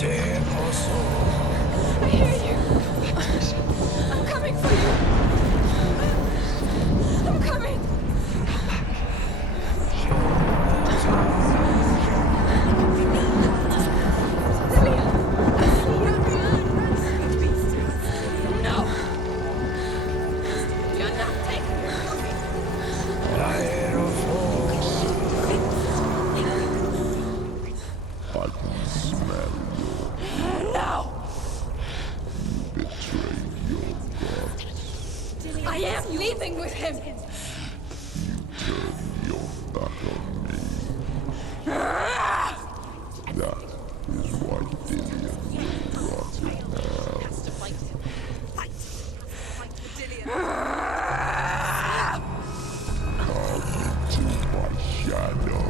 Det må så. I hear you. I'm coming for you. I'm coming. No. You're not taking me from me. Leir og får. I can smell your No. betrayed your God. I am leaving with him. Turn your back on me. That is why Dillion will rot in hell. Come to my shadow.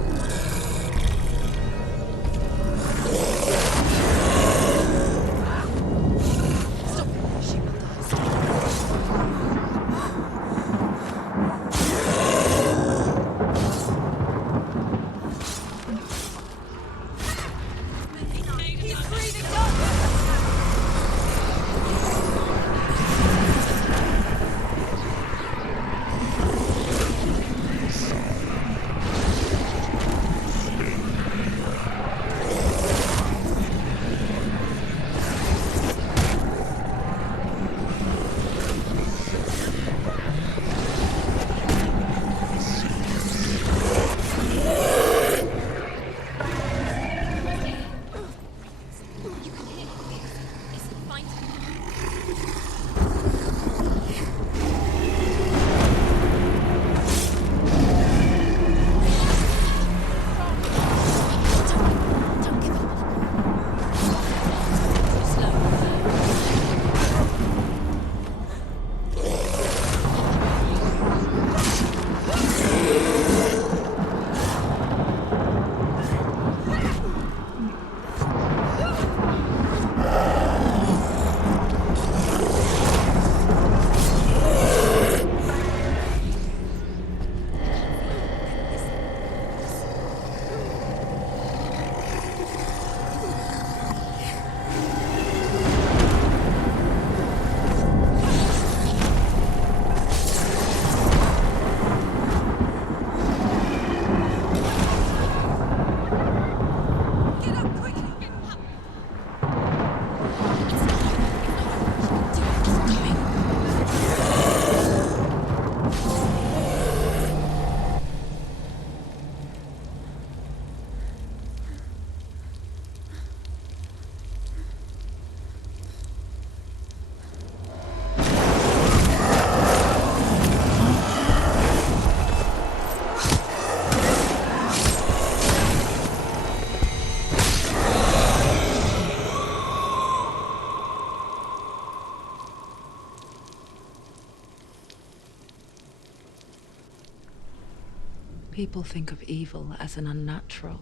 People think of evil as an unnatural,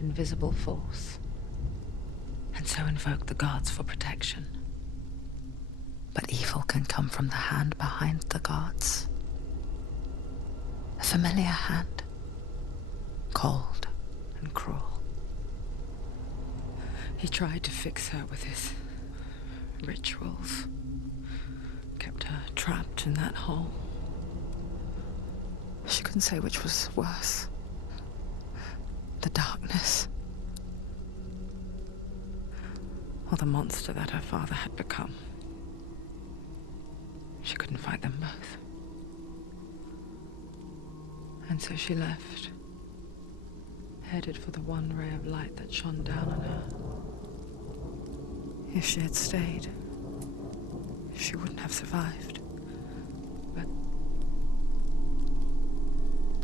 invisible force, and so invoke the gods for protection. But evil can come from the hand behind the gods. A familiar hand, cold and cruel. He tried to fix her with his rituals, kept her trapped in that hole. She couldn't say which was worse. The darkness, or the monster that her father had become. She couldn't fight them both. And so she left, headed for the one ray of light that shone down on her. If she had stayed, she wouldn't have survived. But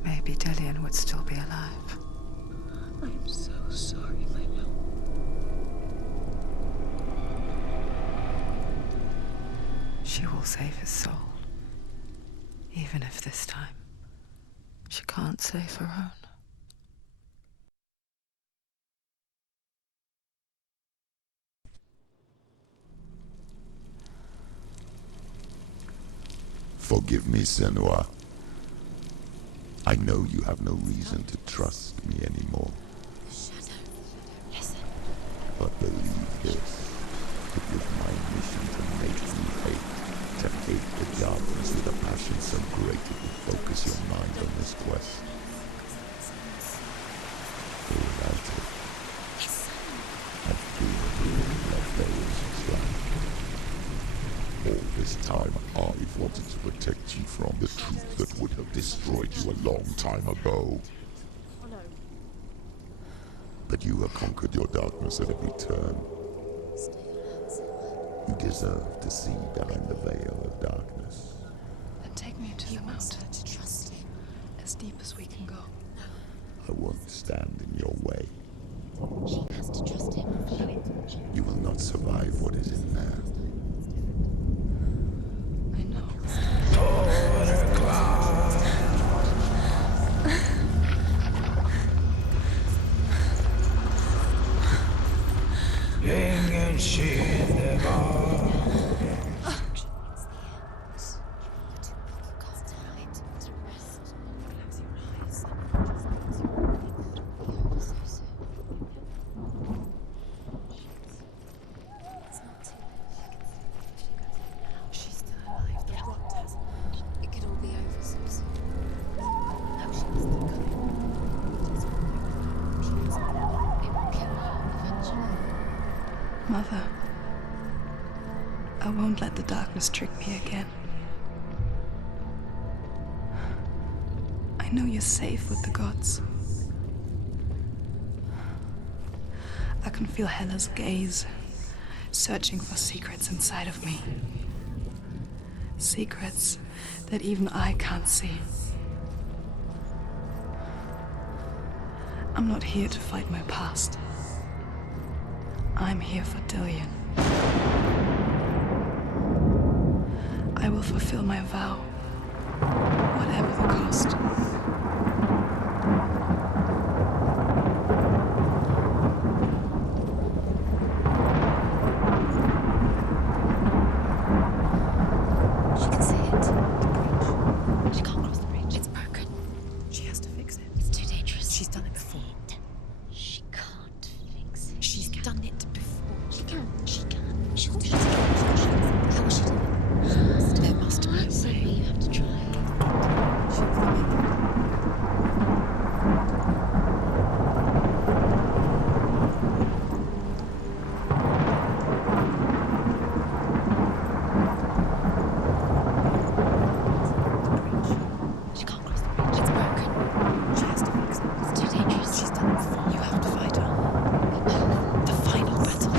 maybe Dillion would still be alive. I'm so sorry, my love. She will save his soul, even if this time she can't save her own. Forgive me, Senua. I know you have no reason to trust me anymore. Listen. But believe this. It was my mission to make you hate. To hate the darkness with a passion so great it would focus your mind on this quest. Or without it, I fear you would let those try. All this time, I've wanted to protect you from the truth that would have destroyed you a long time ago. But you have conquered your darkness at every turn. You deserve to see behind the veil of darkness. Then take me to the mountain. To trust him. As deep as we can go. I won't stand in your way. She has to trust him. You will not survive what is in there. I know. She's still alive. The rot hasn't. It could all be over so soon. No, she must not come. It will kill her eventually. Mother, I won't let the darkness trick me again. I know you're safe with the gods. I can feel Hela's gaze, searching for secrets inside of me. Secrets that even I can't see. I'm not here to fight my past. I'm here for Dillion. I will fulfill my vow, whatever the cost. She can see it. The bridge. She can't cross the bridge. It's broken. She has to fix it. It's too dangerous. She's done it before. She can't fix it. She's done it before. She can. She can. She'll do it again. How will she do it? There must be a way. You have to try. She can't cross the bridge. It's broken. She has to fix it. It's too dangerous. She's done it before. You have to fight her. The final battle.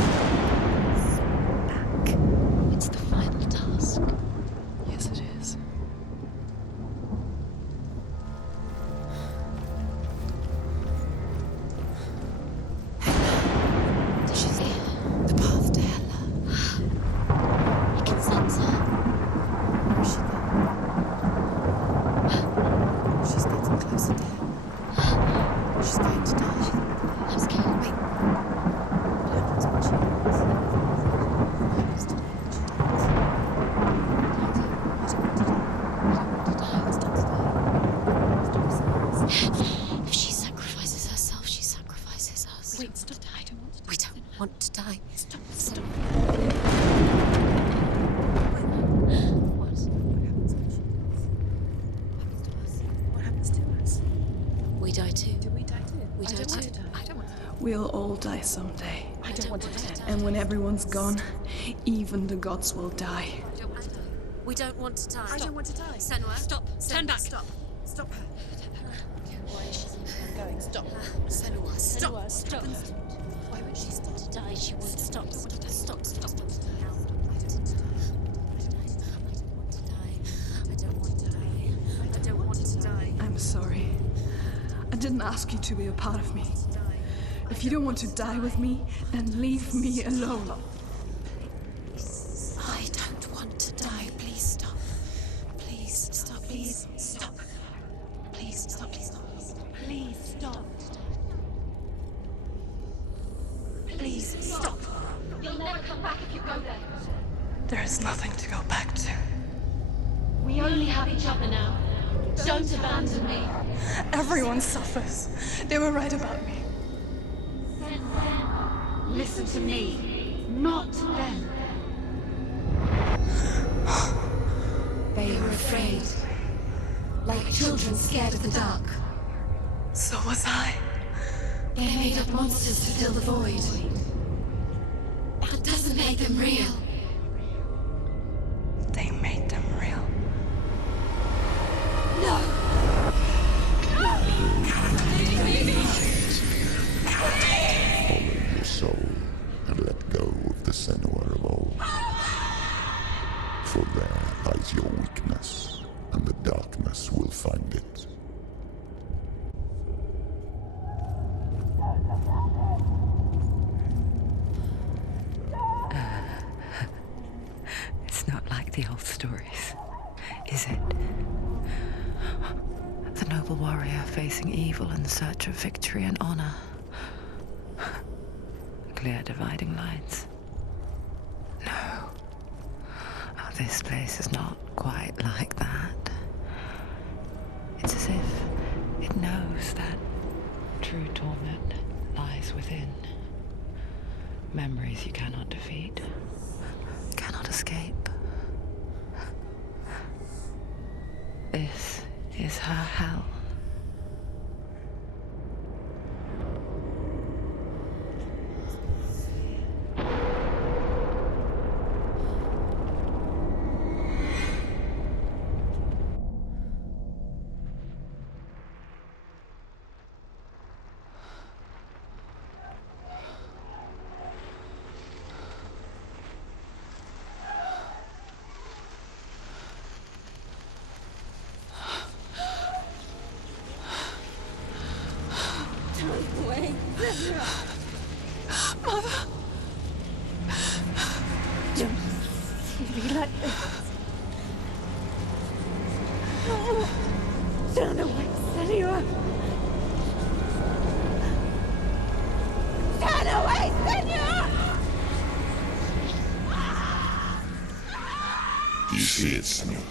Wait, stop. I don't want to die. We don't want to die. Stop. Stop. What? What happens to us? We die too. Do we die too? We die too. I don't want to die. We'll all die someday. I don't want to die. And when everyone's gone, even the gods will die. We don't want to die. I don't want to die. Senua, stop. Turn back. Stop. Stop her. Why is she Going. Stop. Senua, Stop. stop. Why won't she stop to die? She won't stop. Stop. Stop. I don't want to die. I don't want to die. I'm sorry. I didn't ask you to be a part of me. If you don't want to die with me, then leave me alone. I don't want to die. Please stop. Please stop. Please stop. Please stop. Please stop. Please stop. Please stop. You'll never come back if you go there. There is nothing to go back to. We only have each other now. Don't abandon me. Everyone suffers. They were right about me. Listen to me, not them. They were afraid. Like children scared of the dark. So was I. They made up monsters to fill the void. That doesn't make them real. They made them real. No! Follow your soul and let go of the Senua of old. For there lies your weakness, and the darkness will find it. It's not like the old stories, is it? The noble warrior facing evil in search of victory and honor. Clear dividing lines. No. Oh, this place is not quite like that. It's as if it knows that true torment lies within. Memories you cannot defeat, cannot escape. This is her hell. Mother! Don't see me like this. Turn away, Senua! Turn away, Senua! Do you see it, Senua?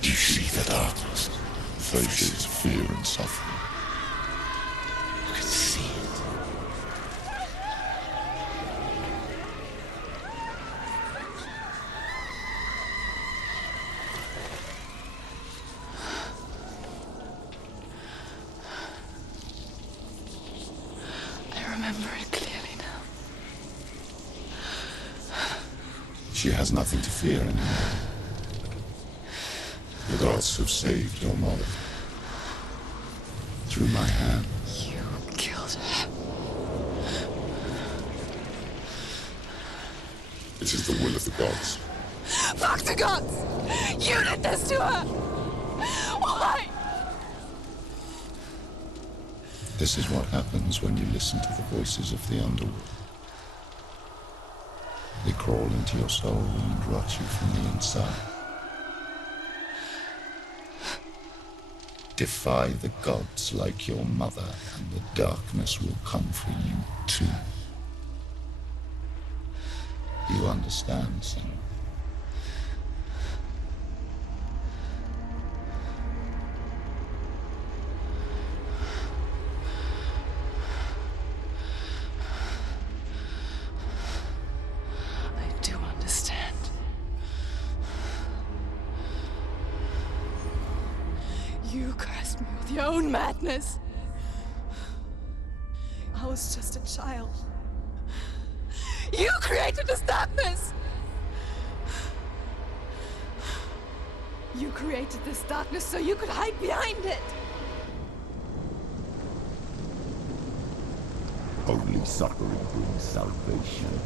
Do you see the darkness? Faces of fear and suffering. You can see it. I remember it clearly now. She has nothing to fear anymore. The gods have saved your mother. Through my hand. You killed her. It is the will of the gods. Fuck the gods! You did this to her! Why? This is what happens when you listen to the voices of the underworld. They crawl into your soul and rot you from the inside. Defy the gods like your mother, and the darkness will come for you too. You understand, Senua? own madness. I was just a child. You created this darkness! You created this darkness so you could hide behind it! Only suffering brings salvation.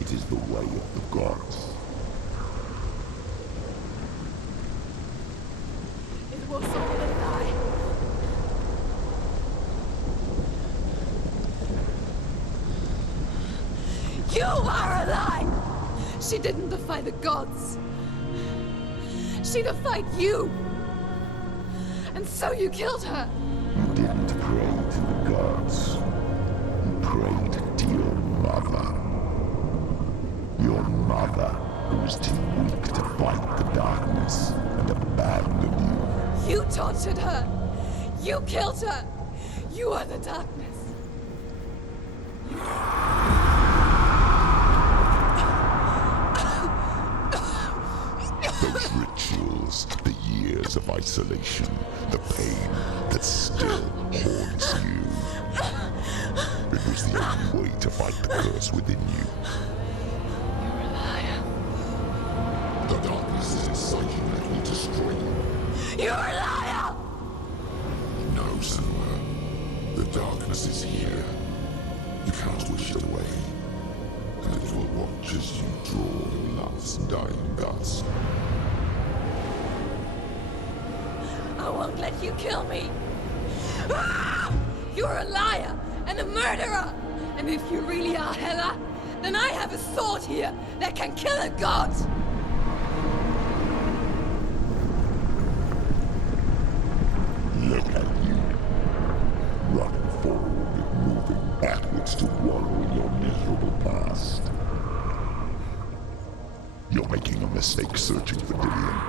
It is the way of the gods. It was all a lie. You are a lie! She didn't defy the gods. She defied you. And so you killed her. You didn't pray to the gods. You prayed to your mother. Your mother, who was too weak to fight the darkness and abandoned you. You tortured her. You killed her. You are the darkness. Those rituals, the years of isolation, the pain that still haunts you. It was the only way to fight the curse within you. You're a liar. The darkness is inside you, let me destroy you. You're a liar! No, Senua. The darkness is here. You cannot wish it away. And it will watch as you draw your last dying gasp. I won't let you kill me. Ah! You're a liar and a murderer. And if you really are Hela, then I have a sword here that can kill a god. Look at you. Running forward, moving backwards to wallow in your miserable past. You're making a mistake searching for Dillion.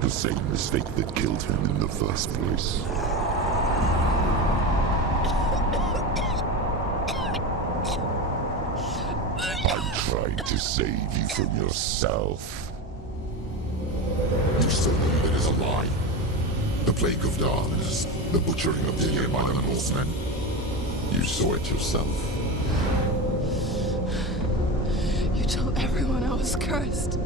The same mistake that killed him in the first place. I'm trying to save you from yourself. You still believe it is a lie? The plague of darkness, the butchering of Dillion by the Northmen. You saw it yourself. You told everyone I was cursed.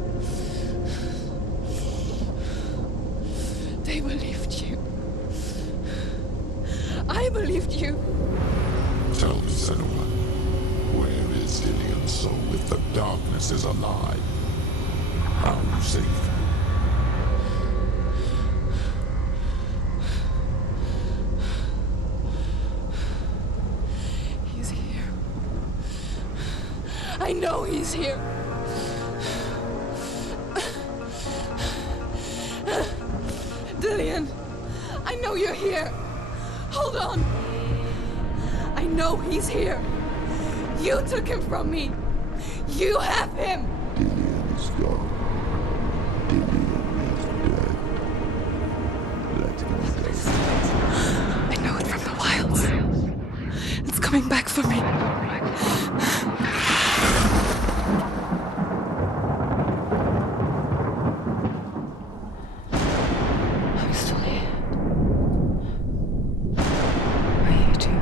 They believed you. I believed you. Tell me, Senua, where is Dillion's soul if the darkness is a lie? How you saved him? He's here. I know he's here. Dillion, I know you're here. Hold on. I know he's here. You took him from me. You have him. Dillion is gone. Dillion is dead. Let him go. I know it from the wilds. It's coming back for me. I'm still here. Are you too?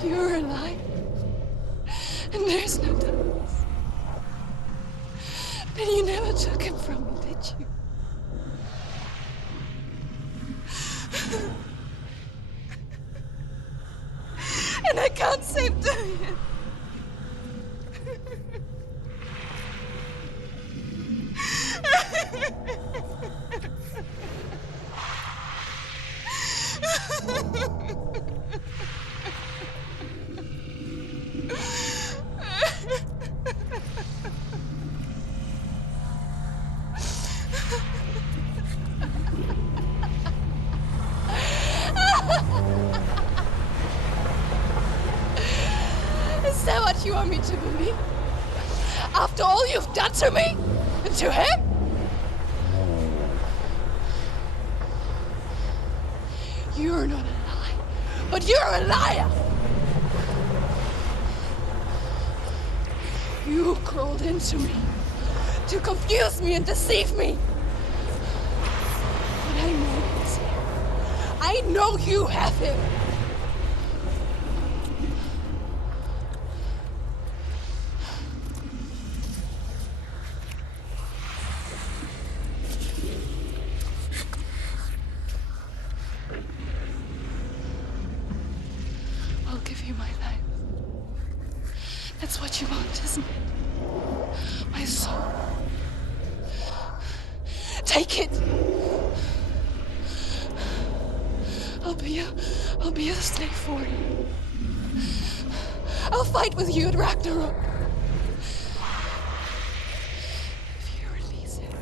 If you're alive, and there's no darkness, then you never took him from me, did you? And I can't save Dorian. Is that what you want me to believe? After all you've done to me? And to him? You're not a lie, but you're a liar! You crawled into me to confuse me and deceive me. But I know he's here. I know you have him. I'll give you my life. That's what you want, isn't it? My soul. Take it. I'll be a slave for you. I'll fight with you at Ragnarok. If you release it.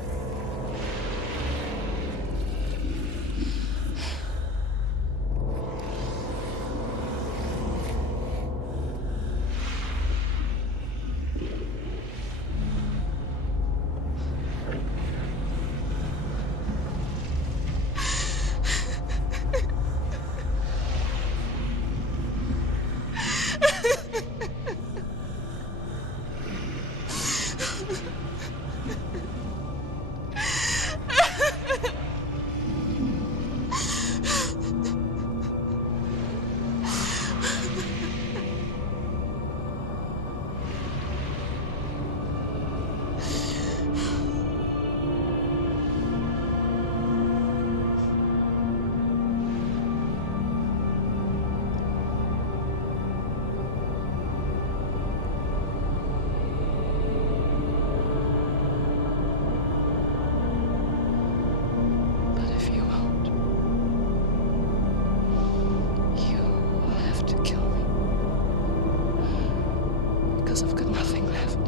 I've got nothing left.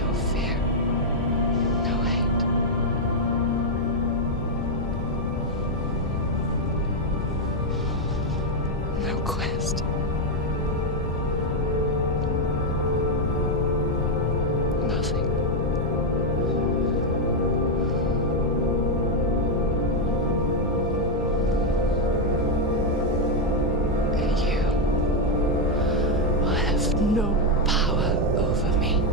No fear. No hate. No quest. Nothing. And you will have no power over me.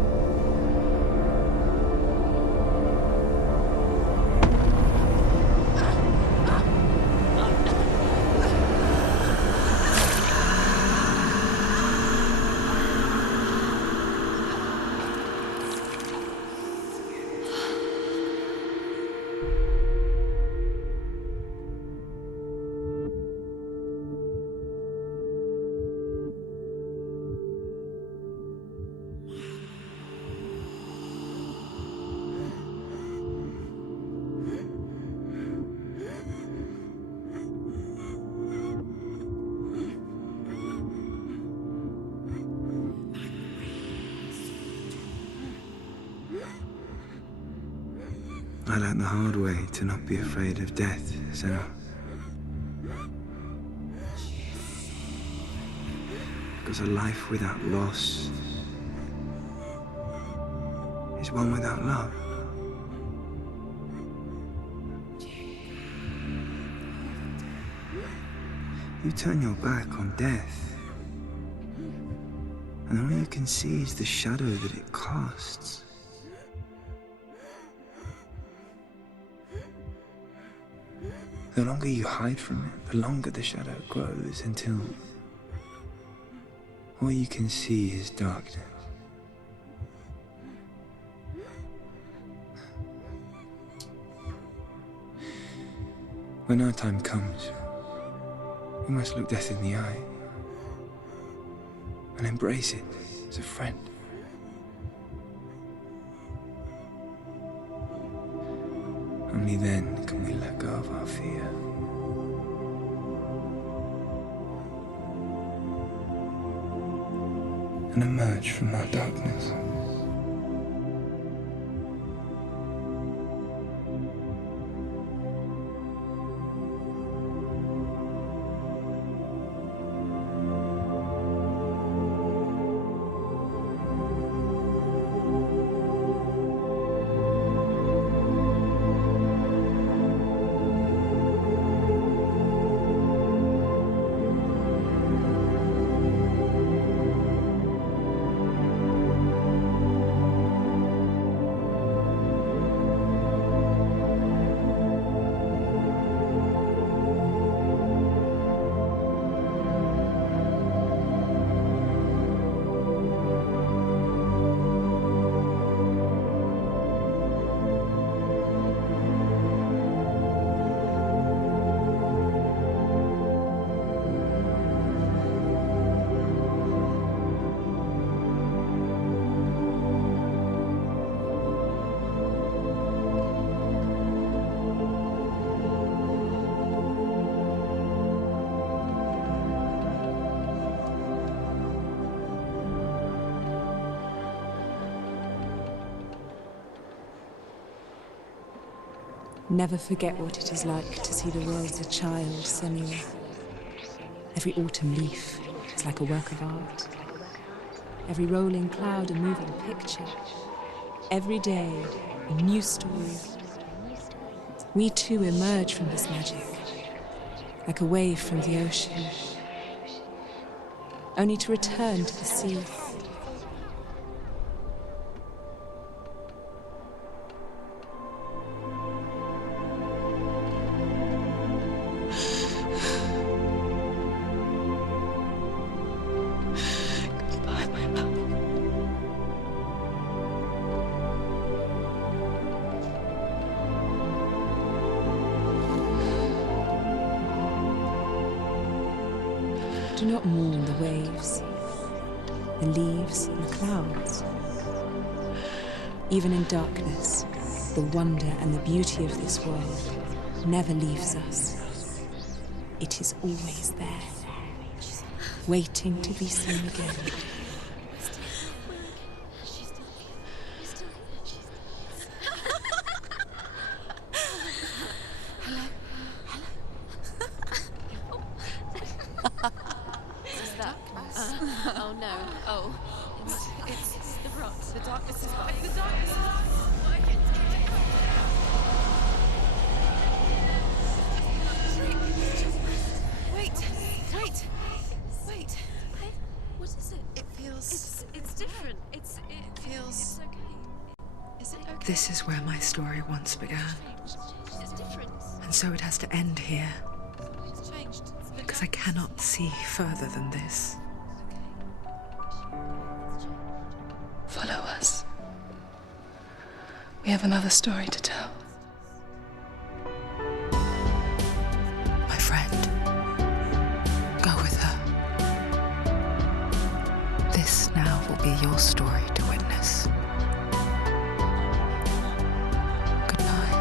I learned the hard way to not be afraid of death, Senna. Because a life without loss is one without love. You turn your back on death, and all you can see is the shadow that it casts. The longer you hide from it, the longer the shadow grows until all you can see is darkness. When our time comes, we must look death in the eye and embrace it as a friend. Only then can we let go of our fear. And emerge from our darkness. Never forget what it is like to see the world as a child, Senua. Every autumn leaf is like a work of art. Every rolling cloud a moving picture. Every day a new story. We too emerge from this magic, like a wave from the ocean, only to return to the sea. Do not mourn the waves, the leaves, and the clouds. Even in darkness, the wonder and the beauty of this world never leaves us. It is always there, waiting to be seen again. Oh no. Oh. It's the rocks. The darkness is back. The darkness is working. Wait. What is it? It feels... It's different. It feels... It's okay. Is it okay? This is where my story once began. It's different. And so it has to end here. It's changed. Because I cannot see further than this. Follow us. We have another story to tell. My friend, go with her. This now will be your story to witness. Good night.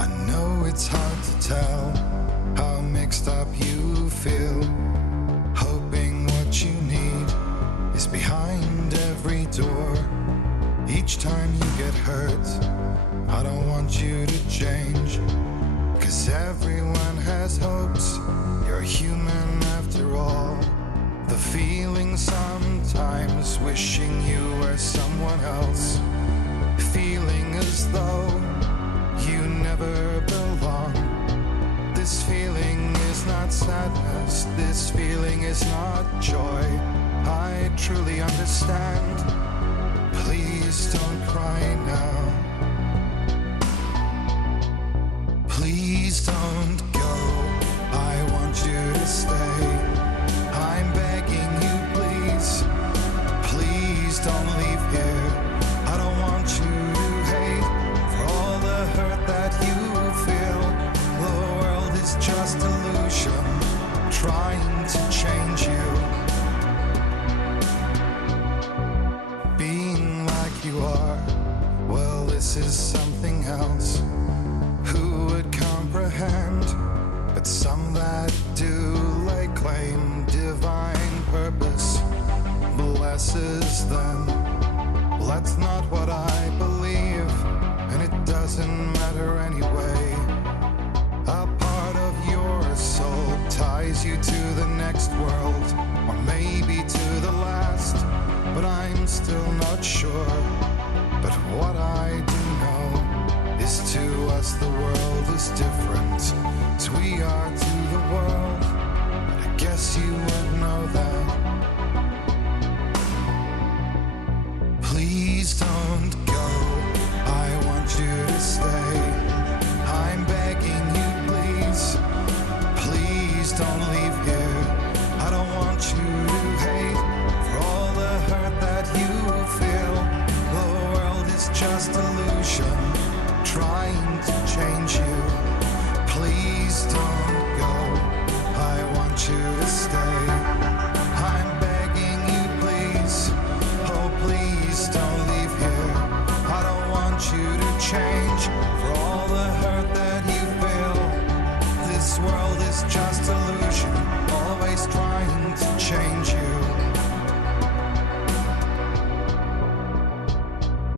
I know it's hard to tell how mixed up you feel, hoping what you need is behind every door. Each each time you get hurt. I don't want you to change, 'cause everyone has hopes. You're human after all. The feeling sometimes wishing you were someone else, feeling as though you never belong. This feeling is not sadness, this feeling is not joy. I truly understand. Please don't cry now. Please don't go. I want you to stay. I'm begging you, please. Please don't leave here. I don't want you to hate for all the hurt that you feel. The world is just illusion, trying to change you. Being like you are, well, this is something else. Who would comprehend? But some that do lay claim divine purpose blesses them. Well, that's not what I believe, and it doesn't matter anyway. A part of your soul ties you to the next world, or maybe to the last, but I'm still not sure. But what I do know is to us the world is different as we are to the world. I guess you would know that. Please don't go. I want you to stay. I'm begging you, please. Please don't leave here. I don't want you to hate for all the hurt that you feel. The world is just illusion, trying to change you. Please don't go. I want you to stay. I'm begging you, please. Oh, please don't leave here. I don't want you to change for all the hurt that you feel. This world is just